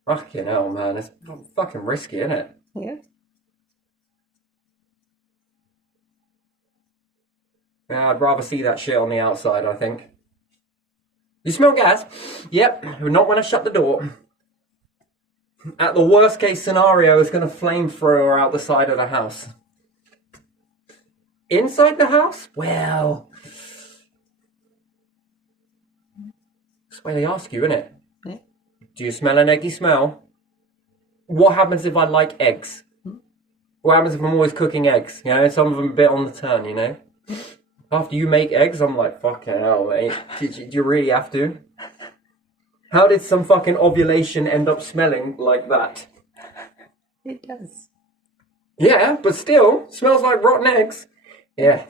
Fucking hell, man. It's fucking risky, isn't it? Yeah. Yeah, I'd rather see that shit on the outside, I think. You smell gas? Yep, not when I shut the door. At the worst case scenario, it's going to flamethrower out the side of the house. Inside the house? Well, that's why they ask you, innit? Yeah. Do you smell an eggy smell? What happens if I like eggs? What happens if I'm always cooking eggs? You know, some of them a bit on the turn, you know? After you make eggs, I'm like, fucking hell, mate. Do you really have to? How did some fucking ovulation end up smelling like that? It does. Yeah, but still, smells like rotten eggs. Yeah.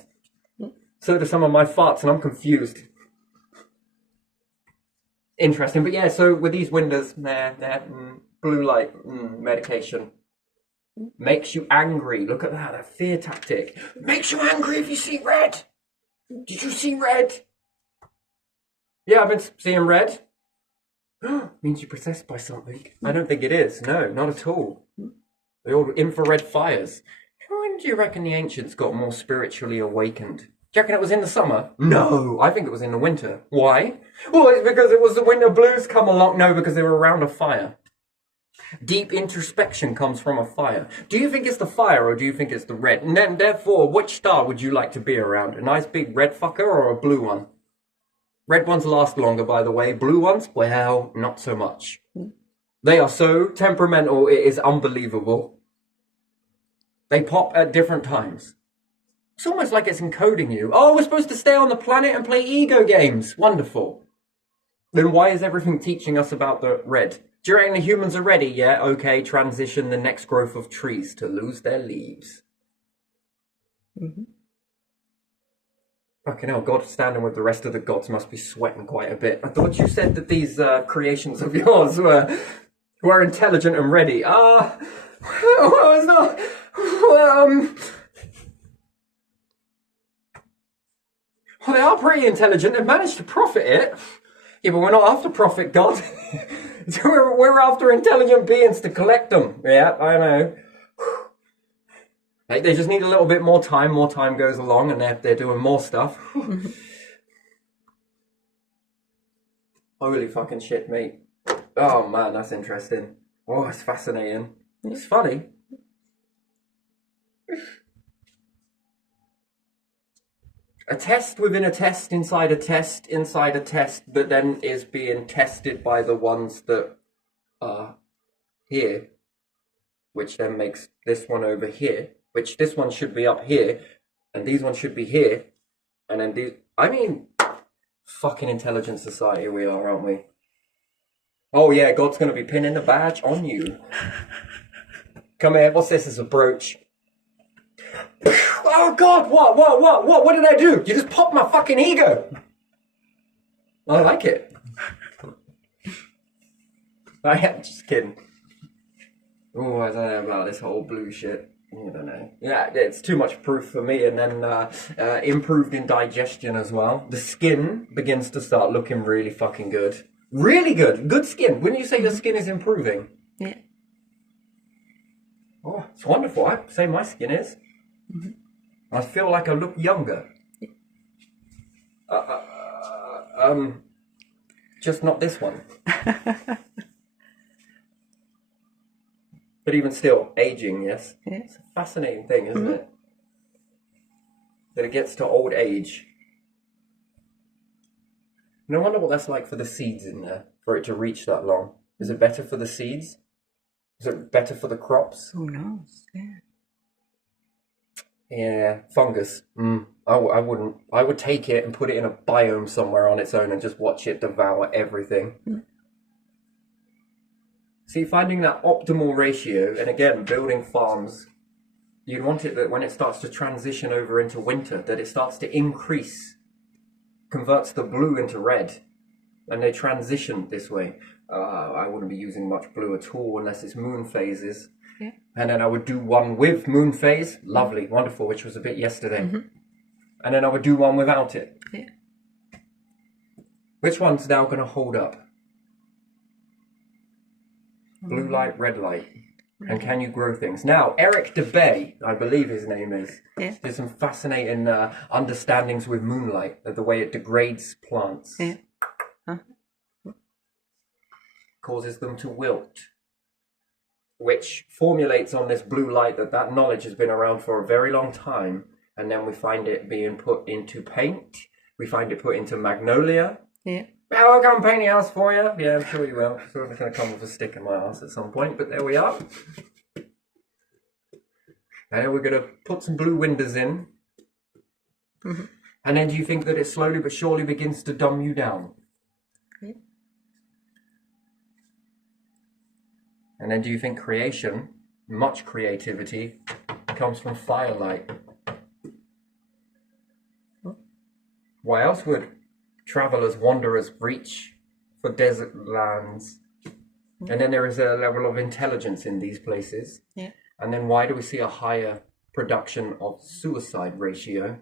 So do some of my farts, and I'm confused. Interesting, but yeah, so with these windows, blue light medication. Makes you angry. Look at that fear tactic. Makes you angry if you see red. Did you see red? Yeah, I've been seeing red. Means you're possessed by something. I don't think it is. No, not at all. The old infrared fires. When do you reckon the ancients got more spiritually awakened? Do you reckon it was in the summer? No, I think it was in the winter. Why? Well, it's because it was the winter blues come along. No, because they were around a fire. Deep introspection comes from a fire. Do you think it's the fire or do you think it's the red? And then, therefore, which star would you like to be around? A nice big red fucker or a blue one? Red ones last longer, by the way. Blue ones, well, not so much. They are so temperamental, it is unbelievable. They pop at different times. It's almost like it's encoding you. Oh, we're supposed to stay on the planet and play ego games. Wonderful. Then why is everything teaching us about the red? Do you reckon the humans are ready? Yeah, okay, transition the next growth of trees to lose their leaves. Fucking hell, God standing with the rest of the gods must be sweating quite a bit. I thought you said that these creations of yours were intelligent and ready. Well, it's not. Well, they are pretty intelligent. They've managed to profit it. Yeah, but we're not after profit, God. We're after intelligent beings to collect them. Yeah, I know. They just need a little bit more time. More time goes along and they're doing more stuff. Holy fucking shit, mate. Oh, man, that's interesting. Oh, it's fascinating. It's funny. A test within a test inside a test inside a test that then is being tested by the ones that are here, which then makes this one over here, which this one should be up here, and these ones should be here, and then these... I mean, fucking intelligent society we are, aren't we? Oh yeah, God's going to be pinning the badge on you. Come here, what's this? It's a brooch. Oh God, what did I do? You just popped my fucking ego. I like it. I am just kidding. Oh, I don't know about this whole blue shit. I don't know. Yeah, it's too much proof for me. And then improved in digestion as well. The skin begins to start looking really fucking good. Really good. Good skin. Wouldn't you say your skin is improving? Yeah. Oh, it's wonderful. I'd say my skin is. I feel like I look younger. Just not this one. But even still, aging, yes? Yeah. It's a fascinating thing, isn't it? That it gets to old age. And I wonder what that's like for the seeds in there, for it to reach that long. Is it better for the seeds? Is it better for the crops? Who knows? Yeah. Yeah, fungus. I wouldn't. I would take it and put it in a biome somewhere on its own and just watch it devour everything. See, finding that optimal ratio, and again, building farms, you'd want it that when it starts to transition over into winter, that it starts to increase, converts the blue into red, and they transition this way. I wouldn't be using much blue at all unless it's moon phases. Yeah. And then I would do one with moon phase, lovely, wonderful, which was a bit yesterday. And then I would do one without it. Yeah. Which one's now going to hold up? Blue light, red light. And can you grow things? Now, Eric DeBay, I believe his name is, did some fascinating understandings with moonlight, of the way it degrades plants. Yeah. Causes them to wilt. Which formulates on this blue light that knowledge has been around for a very long time. And then we find it being put into paint. We find it put into magnolia. Yeah. I'll come paint the house for you. Yeah, I'm sure you will. So I'm going to come with a stick in my ass at some point, but there we are. And we're going to put some blue windows in. And then do you think that it slowly but surely begins to dumb you down? Yeah. And then do you think creation, much creativity, comes from firelight? Why else would travelers, wanderers reach for desert lands? And then there is a level of intelligence in these places. Yeah. And then why do we see a higher production of suicide ratio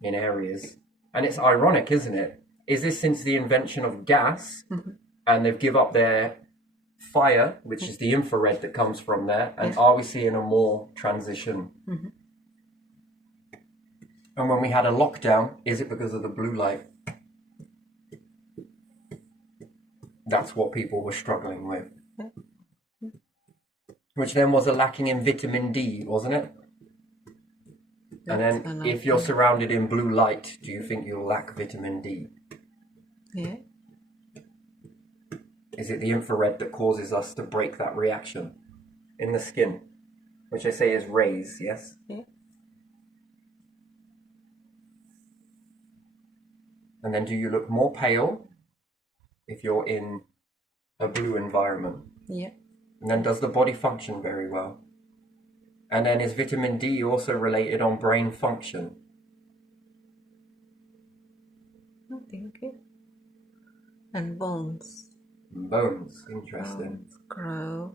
in areas? And it's ironic, isn't it? Is this since the invention of gas and they've give up their fire, which is the infrared that comes from there, and are we seeing a more transition? And when we had a lockdown, is it because of the blue light? That's what people were struggling with. Which then was a lacking in vitamin D, wasn't it? And then if you're surrounded in blue light, do you think you'll lack vitamin D? Yeah. Is it the infrared that causes us to break that reaction in the skin? Which I say is rays, yes? Yeah. And then do you look more pale if you're in a blue environment? Yeah. And then does the body function very well? And then is vitamin D also related on brain function? I think it. And bones. Bones, interesting. Growth.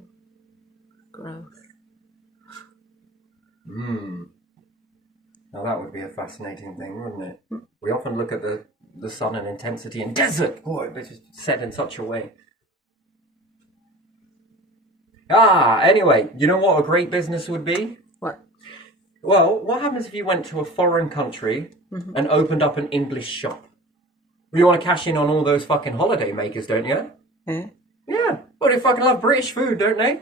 Now that would be a fascinating thing, wouldn't it? We often look at the sun and intensity in desert. Boy, it's just said in such a way. Anyway, you know what a great business would be? What? Well, what happens if you went to a foreign country and opened up an English shop? You want to cash in on all those fucking holiday makers, don't you? Yeah. Yeah. Well, they fucking love British food, don't they?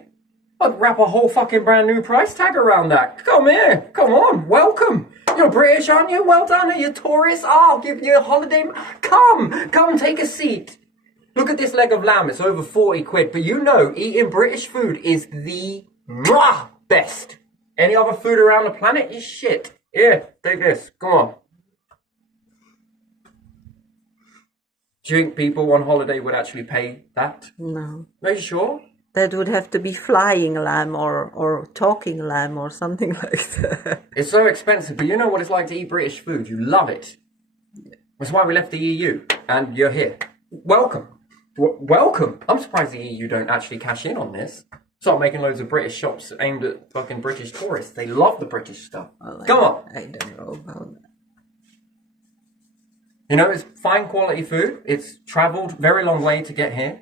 I'd wrap a whole fucking brand new price tag around that. Come here. Come on. Welcome. You're British, aren't you? Well done. Are you tourists? I'll give you a holiday. Come take a seat. Look at this leg of lamb. It's over 40 quid. But you know, eating British food is the best. Any other food around the planet is shit. Here, take this. Come on. Do you think people on holiday would actually pay that? No. Are you sure? That would have to be flying lamb or talking lamb or something like that. It's so expensive, but you know what it's like to eat British food. You love it. That's why we left the EU, and you're here. Welcome. Welcome. I'm surprised the EU don't actually cash in on this. Start making loads of British shops aimed at fucking British tourists. They love the British stuff. Well, Come on. I don't know about that. You know, it's fine quality food. It's travelled very long way to get here.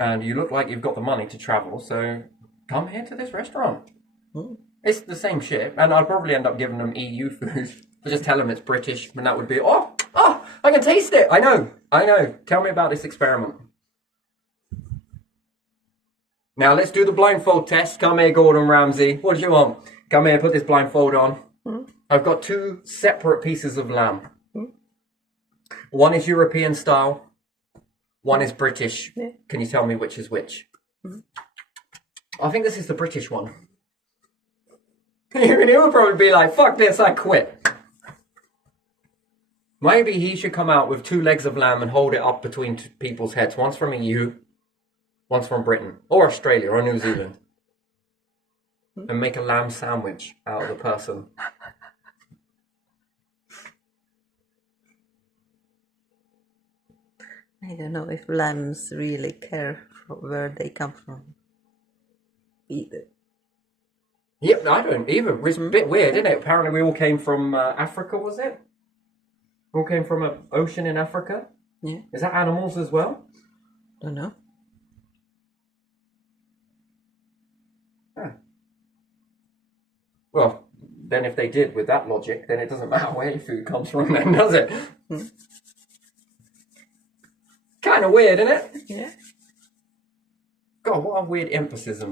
And you look like you've got the money to travel, so come here to this restaurant. It's the same shit, and I'd probably end up giving them EU food. I just tell them it's British, and that would be, oh, I can taste it. I know. Tell me about this experiment. Now let's do the blindfold test. Come here, Gordon Ramsay. What do you want? Come here, put this blindfold on. I've got 2 separate pieces of lamb. One is European style. One is British. Yeah. Can you tell me which is which? I think this is the British one. He would probably be like, fuck this, I quit. Maybe he should come out with 2 legs of lamb and hold it up between 2 people's heads. One's from EU, one's from Britain, or Australia, or New Zealand. And make a lamb sandwich out of the person. I don't know if lambs really care where they come from either. Yep, I don't either. It's a bit weird, isn't it? Apparently we all came from Africa, was it? We all came from an ocean in Africa? Yeah, Is that animals as well? don't know. Well, then if they did with that logic, then it doesn't matter where your food comes from then, does it? Kind of weird, isn't it? Yeah. God, what a weird emphasis.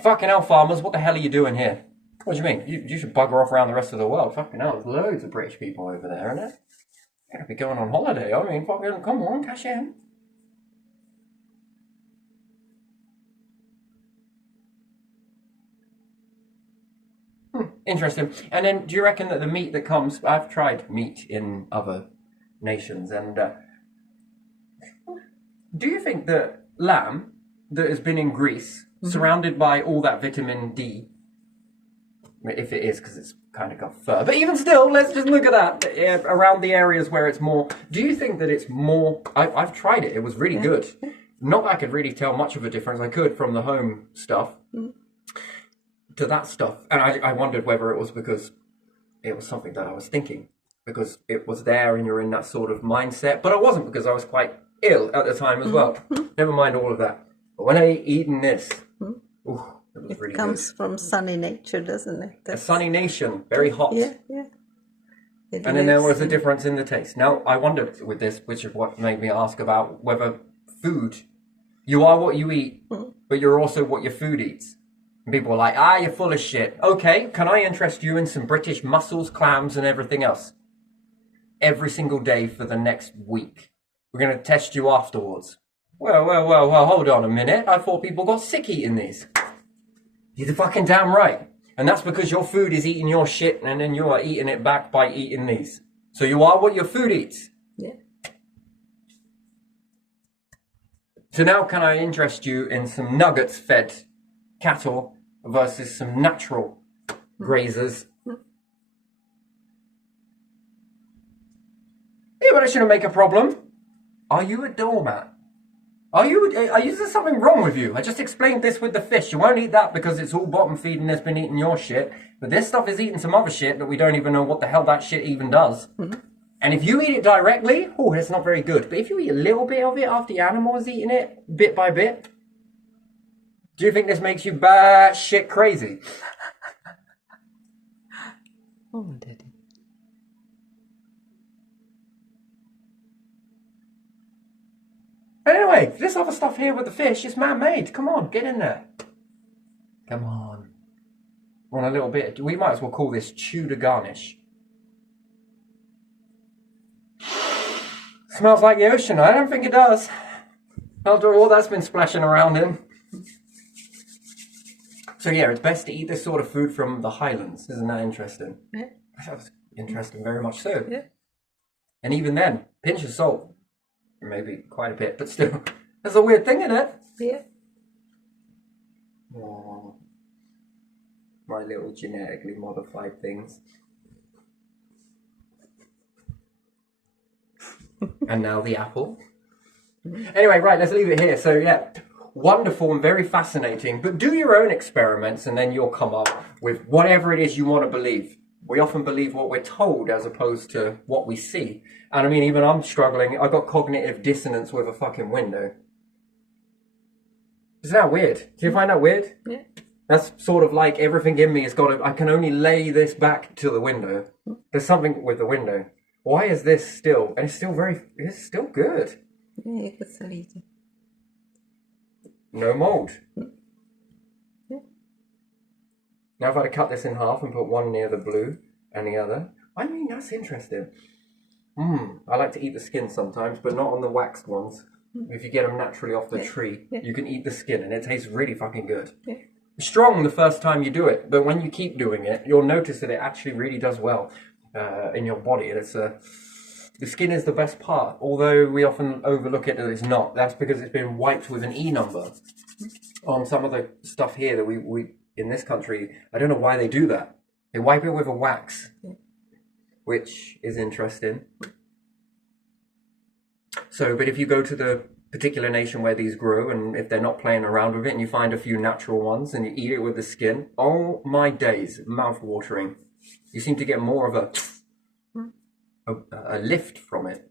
Fucking hell, farmers, what the hell are you doing here? What do you mean? You should bugger off around the rest of the world. Fucking hell, there's loads of British people over there, isn't it? You're gonna be going on holiday. I mean, fucking, come on, cash in. Interesting. And then, do you reckon that the meat that comes... I've tried meat in other nations, and do you think that lamb that has been in Greece, surrounded by all that vitamin D, if it is, because it's kind of got fur, but even still, let's just look at that, around the areas where it's more... Do you think that it's more... I've tried it. It was really good. Not that I could really tell much of a difference. I could from the home stuff. To that stuff, and I wondered whether it was because it was something that I was thinking, because it was there and you're in that sort of mindset, but I wasn't, because I was quite ill at the time as well. Never mind all of that. But when I eaten this, ooh, it was really Comes from sunny nature, doesn't it? good. A sunny nation, very hot. Yeah, yeah. It And then there lives was a difference in the taste. Now, I wondered with this, which is what made me ask about whether food, you are what you eat, but you're also what your food eats. And people are like, you're full of shit. Okay, can I interest you in some British mussels, clams, and everything else? Every single day for the next week. We're going to test you afterwards. Well, hold on a minute. I thought people got sick eating these. You're fucking damn right. And that's because your food is eating your shit, and then you are eating it back by eating these. So you are what your food eats. Yeah. So now can I interest you in some nuggets fed cattle versus some natural grazers? Yeah, but it shouldn't make a problem. Are you a doormat? Is there something wrong with you? I just explained this with the fish. You won't eat that because it's all bottom feeding that's been eating your shit. But this stuff is eating some other shit that we don't even know what the hell that shit even does. And if you eat it directly, that's not very good. But if you eat a little bit of it after the animal is eating it, bit by bit, do you think this makes you shit crazy? Oh, Daddy. Anyway, this other stuff here with the fish is man-made. Come on, get in there. Come on. Want a little bit? We might as well call this Tudor garnish. Smells like the ocean. I don't think it does. After all that's been splashing around in. So yeah, it's best to eat this sort of food from the Highlands. Isn't that interesting? Yeah. That's interesting, very much so. Yeah. And even then, pinch of salt. Maybe quite a bit, but still. There's a weird thing in it. Yeah. Oh. My little genetically modified things. And now the apple. Anyway, right, let's leave it here. So, yeah, wonderful and very fascinating. But do your own experiments and then you'll come up with whatever it is you want to believe. We often believe what we're told as opposed to what we see. And I mean, even I'm struggling. I got cognitive dissonance with a fucking window. Isn't that weird? Do you find that weird? Yeah. That's sort of like everything in me has got to, I can only lay this back to the window. There's something with the window. Why is this still, and it's still good. Yeah, you could sell it. No mold. Yeah. Now if I had to cut this in half and put one near the blue and the other, I mean, that's interesting. I like to eat the skin sometimes, but not on the waxed ones. If you get them naturally off the tree, you can eat the skin and it tastes really fucking good. Yeah. Strong the first time you do it, but when you keep doing it, you'll notice that it actually really does well in your body. And it's the skin is the best part, although we often overlook it that it's not. That's because it's been wiped with an E number on some of the stuff here that we in this country. I don't know why they do that. They wipe it with a wax, which is interesting. So, but if you go to the particular nation where these grow, and if they're not playing around with it, and you find a few natural ones and you eat it with the skin, oh my days, mouth-watering. You seem to get more of a lift from it,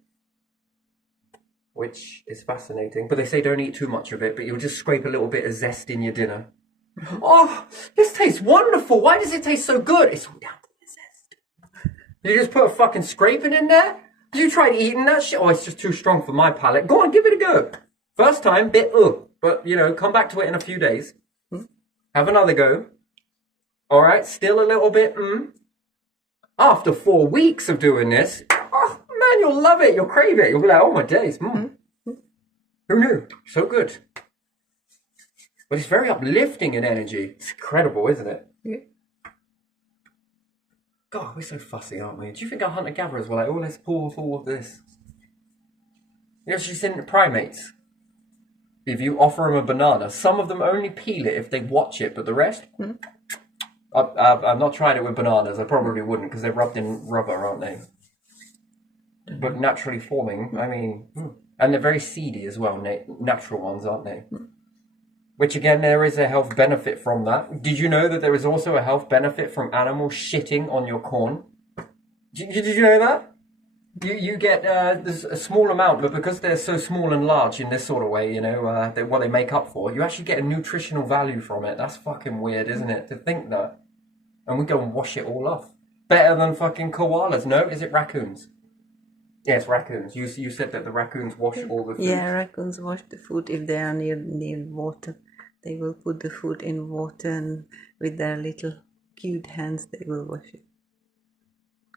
which is fascinating. But they say don't eat too much of it, but you'll just scrape a little bit of zest in your dinner. Oh, this tastes wonderful. Why does it taste so good? It's all down to the zest. You just put a fucking scraping in there? You tried eating that shit? Oh, it's just too strong for my palate. Go on, give it a go. First time, bit but you know, come back to it in a few days. Have another go. All right, still a little bit. After 4 weeks of doing this, oh man, you'll love it. You'll crave it. You'll be like, oh my days. Who knew? So good. But it's very uplifting in energy. It's incredible, isn't it? Yeah. God, we're so fussy, aren't we? Do you think our hunter-gatherers were like, oh, let's pour full of this? You know, she's in primates. If you offer them a banana, some of them only peel it if they watch it, but the rest... I've not tried it with bananas. I probably wouldn't because they're rubbed in rubber, aren't they? But naturally forming, I mean... And they're very seedy as well, natural ones, aren't they? Which again, there is a health benefit from that. Did you know that there is also a health benefit from animals shitting on your corn? Did you know that? You get there's a small amount, but because they're so small and large in this sort of way, you know, what they make up for, you actually get a nutritional value from it. That's fucking weird, isn't it? To think that. And we go and wash it all off. Better than fucking koalas, no? Is it raccoons? Yes, raccoons. You said that the raccoons wash all the food. Yeah, raccoons wash the food if they are near water. They will put the food in water and with their little cute hands they will wash it.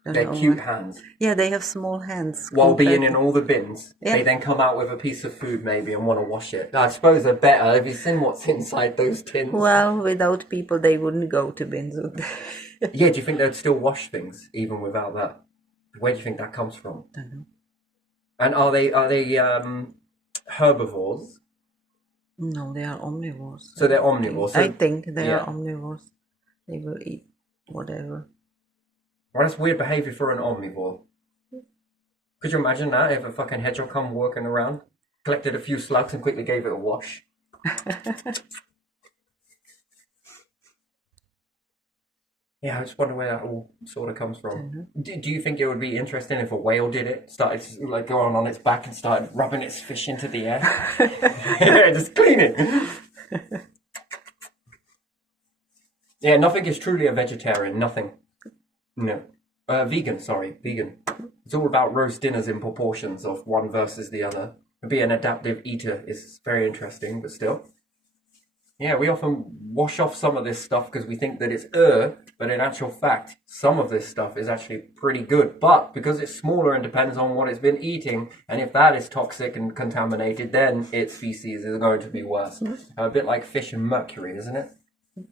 They're cute hands. Yeah, they have small hands. While being in all the bins, Yeah. they then come out with a piece of food maybe and want to wash it. I suppose they're better. Have you seen what's inside those tins? Well, without people they wouldn't go to bins, would they? Yeah, do you think they'd still wash things even without that? Where do you think that comes from? Don't know. And are they herbivores? No, they are omnivores. So they're omnivores. So, I think they yeah. are omnivores. They will eat whatever. Well, that's weird behaviour for an omnivore. Could you imagine that if a fucking hedgehog come walking around, collected a few slugs and quickly gave it a wash? Yeah, I just wonder where that all sort of comes from. Do you think it would be interesting if a whale did it? Started like going on its back and started rubbing its fish into the air? Yeah, just clean it. Yeah, nothing is truly a vegetarian. Nothing. No. Vegan, sorry. Vegan. It's all about roast dinners in proportions of one versus the other. To be an adaptive eater is very interesting, but still. Yeah, we often wash off some of this stuff because we think that it's but in actual fact, some of this stuff is actually pretty good. But because it's smaller and depends on what it's been eating, and if that is toxic and contaminated, then its feces is going to be worse. A bit like fish and mercury, isn't it?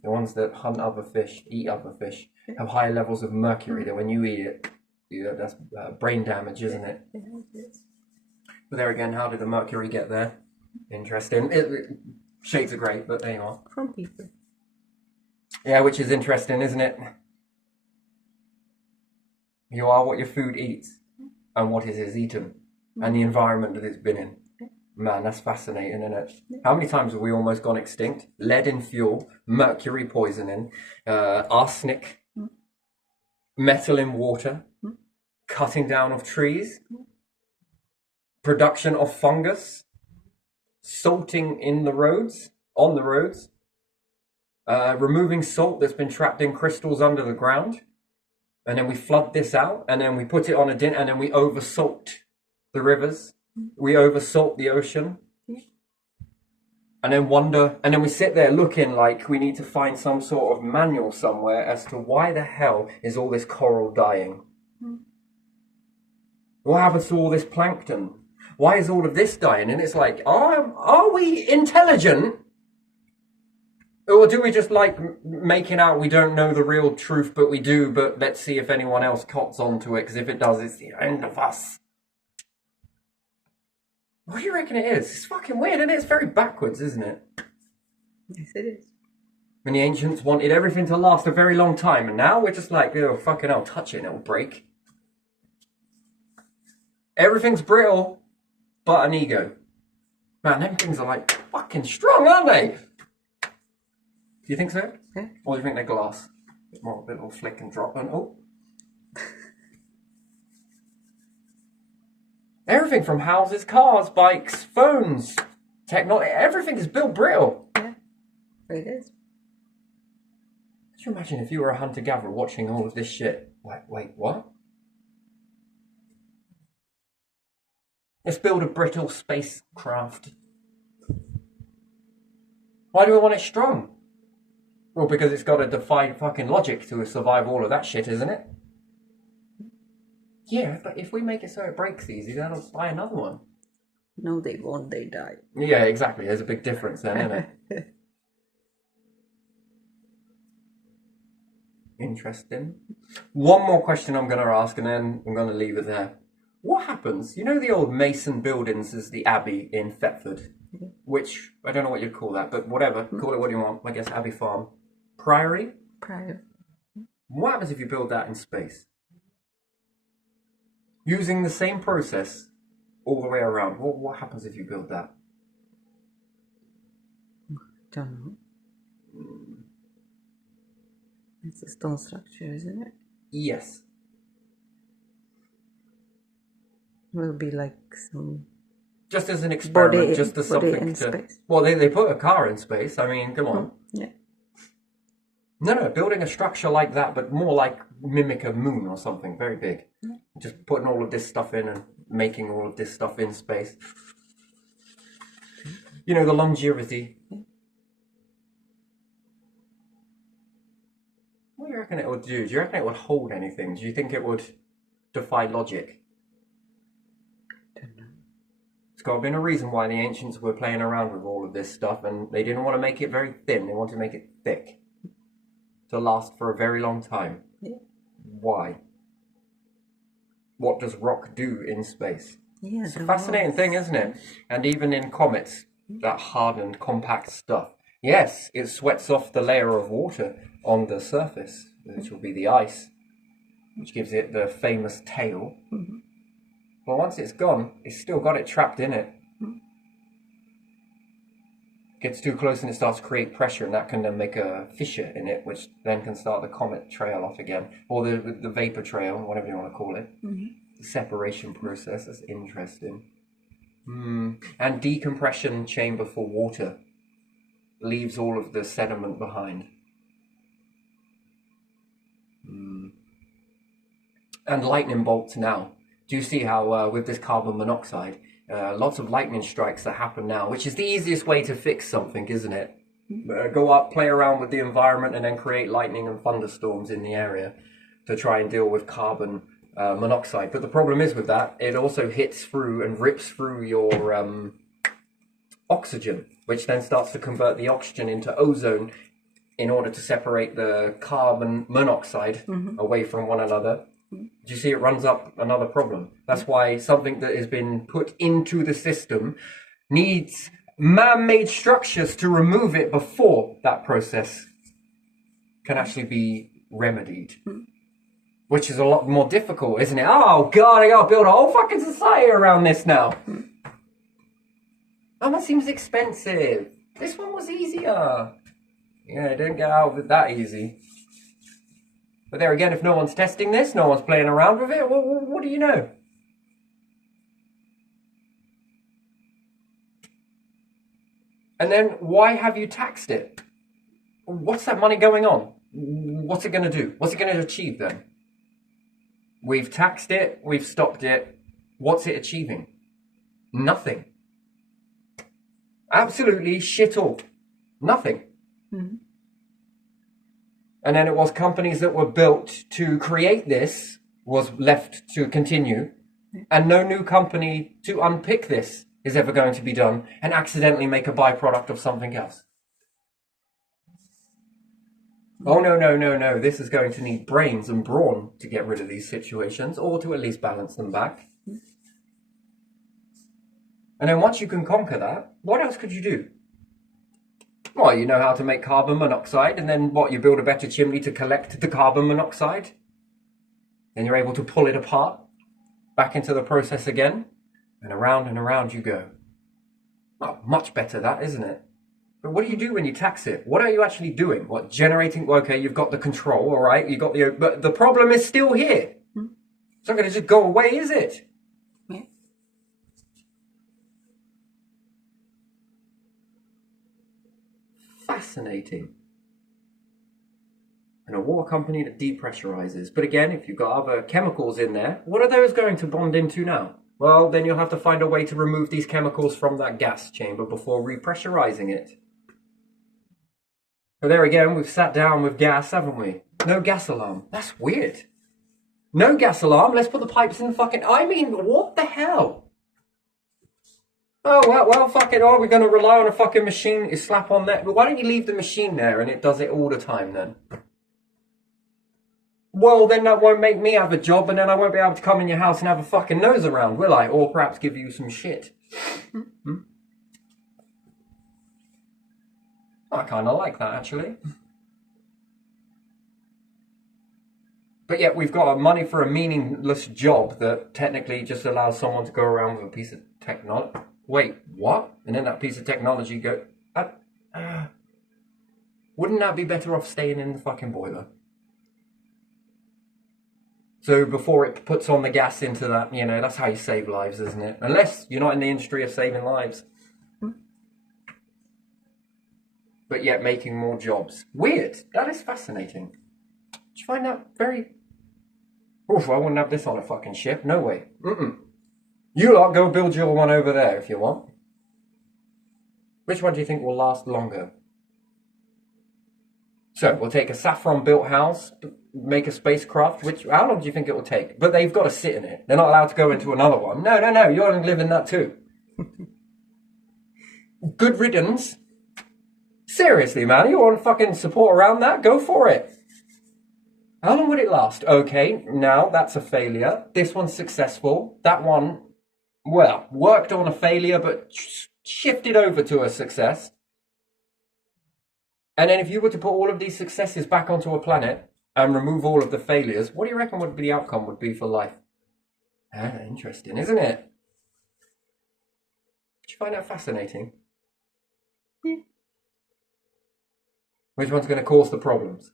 The ones that hunt other fish, eat other fish, have higher levels of mercury that when you eat it, that's brain damage, isn't it? But there again, how did the mercury get there? Interesting. Shades are great, but there you are. From people. Yeah, which is interesting, isn't it? You are what your food eats and what it is eaten and the environment that it's been in. Man, that's fascinating, isn't it? How many times have we almost gone extinct? Lead in fuel, mercury poisoning, arsenic, metal in water, cutting down of trees, production of fungus, salting in the roads, on the roads, removing salt that's been trapped in crystals under the ground. And then we flood this out, and then we put it on a din, and then we oversalt the rivers. We oversalt the ocean. And then wonder, and then we sit there looking like we need to find some sort of manual somewhere as to why the hell is all this coral dying? What happens to all this plankton? Why is all of this dying? And it's like, are we intelligent? Or do we just like making out we don't know the real truth, but we do, but let's see if anyone else cots onto it, because if it does, it's the end of us. What do you reckon it is? It's fucking weird, and it's very backwards, isn't it? Yes, it is. And the ancients wanted everything to last a very long time, and now we're just like, oh, fucking hell, touch it and it'll break. Everything's brittle, but an ego. Man, them things are like fucking strong, aren't they? Do you think so? Yeah. Or do you think they're glass? More a little flick and drop and oh. Everything from houses, cars, bikes, phones, technology, everything is built brittle. Yeah, it is. Could you imagine if you were a hunter-gatherer watching all of this shit? Wait, what? Let's build a brittle spacecraft. Why do we want it strong? Well, because it's got to defy fucking logic to survive all of that shit, isn't it? Yeah, but if we make it so it breaks easy, then I'll buy another one. No, they won't. They die. Yeah, exactly. There's a big difference then, isn't it? Interesting. One more question I'm going to ask, and then I'm going to leave it there. What happens? You know the old Mason buildings as the Abbey in Thetford, which I don't know what you'd call that, but whatever. Call it what you want. I guess Abbey Farm. Priory? Prior. What happens if you build that in space? Using the same process all the way around. What happens if you build that? Don't know. It's a stone structure, isn't it? Yes. Will be like some Just as an experiment, body, just as body something in to... space. Well, they put a car in space. I mean, come on. Yeah. No, building a structure like that, but more like mimic a moon or something very big. Just putting all of this stuff in and making all of this stuff in space. You know, the longevity. What do you reckon it would do? Do you reckon it would hold anything? Do you think it would defy logic? Don't know. It's got to been a reason why the ancients were playing around with all of this stuff, and they didn't want to make it very thin. They wanted to make it thick to last for a very long time. Yeah. Why? What does rock do in space? Yeah, It's a fascinating thing, isn't it? And even in comets, that hardened, compact stuff. Yes, it sweats off the layer of water on the surface, which will be the ice, which gives it the famous tail. Mm-hmm. But once it's gone, it's still got it trapped in it. Gets too close and it starts to create pressure, and that can then make a fissure in it, which then can start the comet trail off again, or the vapor trail, whatever you want to call it. Mm-hmm. The separation process is interesting. And decompression chamber for water leaves all of the sediment behind. And lightning bolts now. Do you see how with this carbon monoxide, lots of lightning strikes that happen now, which is the easiest way to fix something, isn't it? Go up, play around with the environment, and then create lightning and thunderstorms in the area to try and deal with carbon monoxide. But the problem is with that, it also hits through and rips through your oxygen, which then starts to convert the oxygen into ozone in order to separate the carbon monoxide away from one another. Do you see it runs up another problem? That's why something that has been put into the system needs man-made structures to remove it before that process can actually be remedied. Which is a lot more difficult, isn't it? Oh god, I gotta build a whole fucking society around this now. That one seems expensive. This one was easier. Yeah, it didn't get out of it that easy. But there again, if no one's testing this, no one's playing around with it, what do you know? And then, why have you taxed it? What's that money going on? What's it going to do? What's it going to achieve then? We've taxed it, we've stopped it. What's it achieving? Nothing. Absolutely shit all. Nothing. Mm-hmm. And then it was companies that were built to create this was left to continue, and no new company to unpick this is ever going to be done and accidentally make a byproduct of something else. Oh, no. This is going to need brains and brawn to get rid of these situations, or to at least balance them back. And then once you can conquer that, what else could you do? Well, you know how to make carbon monoxide, and then what, you build a better chimney to collect the carbon monoxide? Then you're able to pull it apart, back into the process again, and around you go. Oh, much better that, isn't it? But what do you do when you tax it? What are you actually doing? What, generating? Well, okay, you've got the control, all right, you got the, but the problem is still here. It's not going to just go away, is it? Yeah. Fascinating. And a water company that depressurizes. But again, if you've got other chemicals in there, what are those going to bond into now? Well, then you'll have to find a way to remove these chemicals from that gas chamber before repressurizing it. But there again, we've sat down with gas, haven't we? No gas alarm. That's weird. No gas alarm. Let's put the pipes in the fucking... I mean, what the hell? Oh, well, fuck it. Oh, we're going to rely on a fucking machine. You slap on that. But why don't you leave the machine there and it does it all the time then? Well, then that won't make me have a job, and then I won't be able to come in your house and have a fucking nose around, will I? Or perhaps give you some shit. I kind of like that, actually. But yet we've got money for a meaningless job that technically just allows someone to go around with a piece of technology. Wait, what? And then that piece of technology go... wouldn't that be better off staying in the fucking boiler? So before it puts on the gas into that, you know, that's how you save lives, isn't it? Unless you're not in the industry of saving lives. But yet making more jobs. Weird. That is fascinating. Did you find that very... Oof, I wouldn't have this on a fucking ship. No way. You lot go build your one over there if you want. Which one do you think will last longer? So, we'll take a saffron-built house, make a spacecraft, how long do you think it will take? But they've got to sit in it. They're not allowed to go into another one. No, you want to live in that too. Good riddance. Seriously, man, you want fucking support around that? Go for it. How long would it last? Okay, now that's a failure. This one's successful. That one, well, worked on a failure, but shifted over to a success. And then if you were to put all of these successes back onto a planet and remove all of the failures, what do you reckon would be the outcome would be for life? Interesting, isn't it? Did you find that fascinating? Which one's going to cause the problems?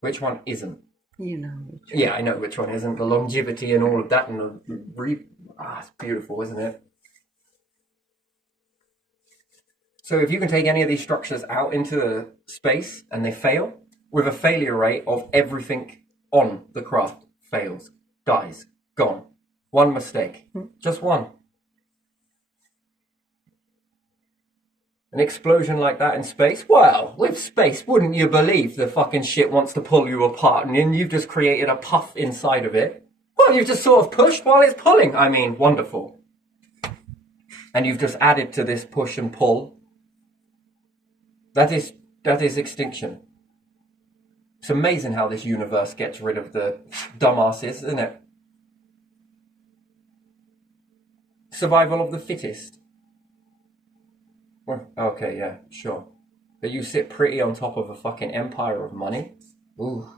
Which one isn't? You know. Yeah, I know which one isn't. The longevity and all of that, and it's beautiful, isn't it? So if you can take any of these structures out into the space and they fail, with a failure rate of everything on the craft fails, dies, gone. One mistake. Just one. An explosion like that in space? Well, with space, wouldn't you believe the fucking shit wants to pull you apart, and then you've just created a puff inside of it? Well, you've just sort of pushed while it's pulling. I mean, wonderful. And you've just added to this push and pull. That is extinction. It's amazing how this universe gets rid of the dumbasses, isn't it? Survival of the fittest. Well, okay, yeah, sure. But you sit pretty on top of a fucking empire of money. Ooh.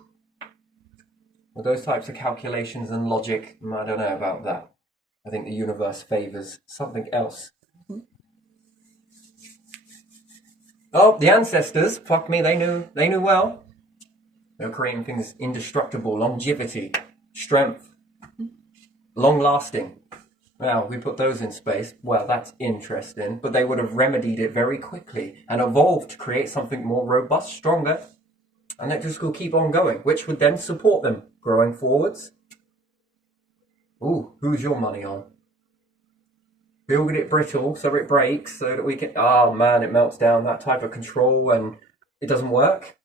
With those types of calculations and logic, I don't know about that. I think the universe favors something else. Oh, the ancestors, fuck me, they knew well. They were creating things indestructible, longevity, strength, long lasting. Now, we put those in space. Well, that's interesting. But they would have remedied it very quickly and evolved to create something more robust, stronger. And that just will keep on going, which would then support them growing forwards. Ooh, who's your money on? Build it brittle so it breaks, so that we can... Oh, man, it melts down. That type of control and it doesn't work.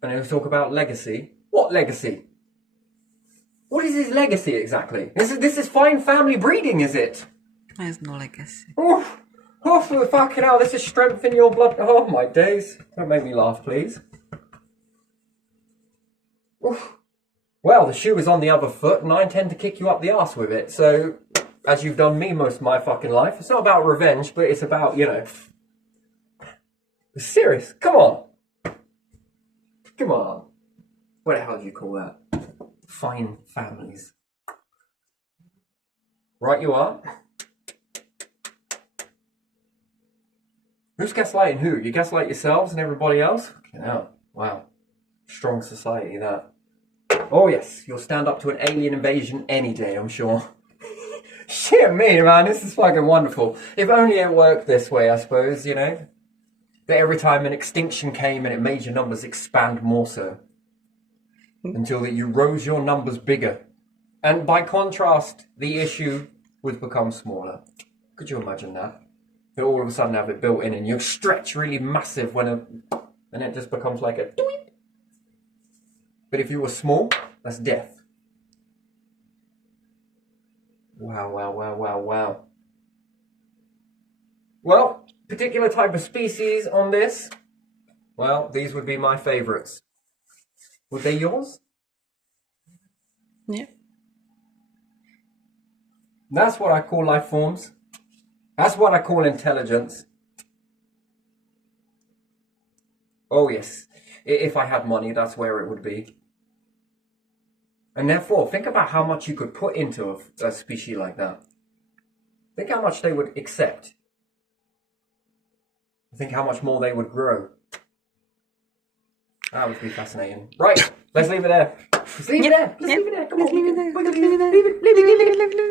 And then we talk about legacy. What legacy? What is his legacy exactly? This is fine family breeding, is it? There's no legacy. Oh, fucking hell, this is strength in your blood. Oh, my days. Don't make me laugh, please. Oof. Well, the shoe is on the other foot, and I intend to kick you up the arse with it. So, as you've done me most of my fucking life, it's not about revenge, but it's about, you know... It's serious. Come on. Come on. What the hell do you call that? Fine families. Right you are. Who's gaslighting who? You gaslight yourselves and everybody else? Fucking hell. Wow. Strong society, that. Oh yes, you'll stand up to an alien invasion any day, I'm sure. Shit me, man, this is fucking wonderful. If only it worked this way, I suppose, you know? That every time an extinction came and it made your numbers expand more so. Until that you rose your numbers bigger. And by contrast, the issue would become smaller. Could you imagine that? You all of a sudden have it built in and you stretch really massive and it just becomes like a doink. But if you were small, that's death. Wow, wow, wow, wow, wow. Well, particular type of species on this, well, these would be my favourites. Would they yours? Yeah. That's what I call life forms. That's what I call intelligence. Oh yes, if I had money, that's where it would be. And therefore, think about how much you could put into a species like that. Think how much they would accept. Think how much more they would grow. That would be fascinating. Right, let's leave it there. Let's leave it there. Let's leave it there. Come on. Let's leave it there. Leave it.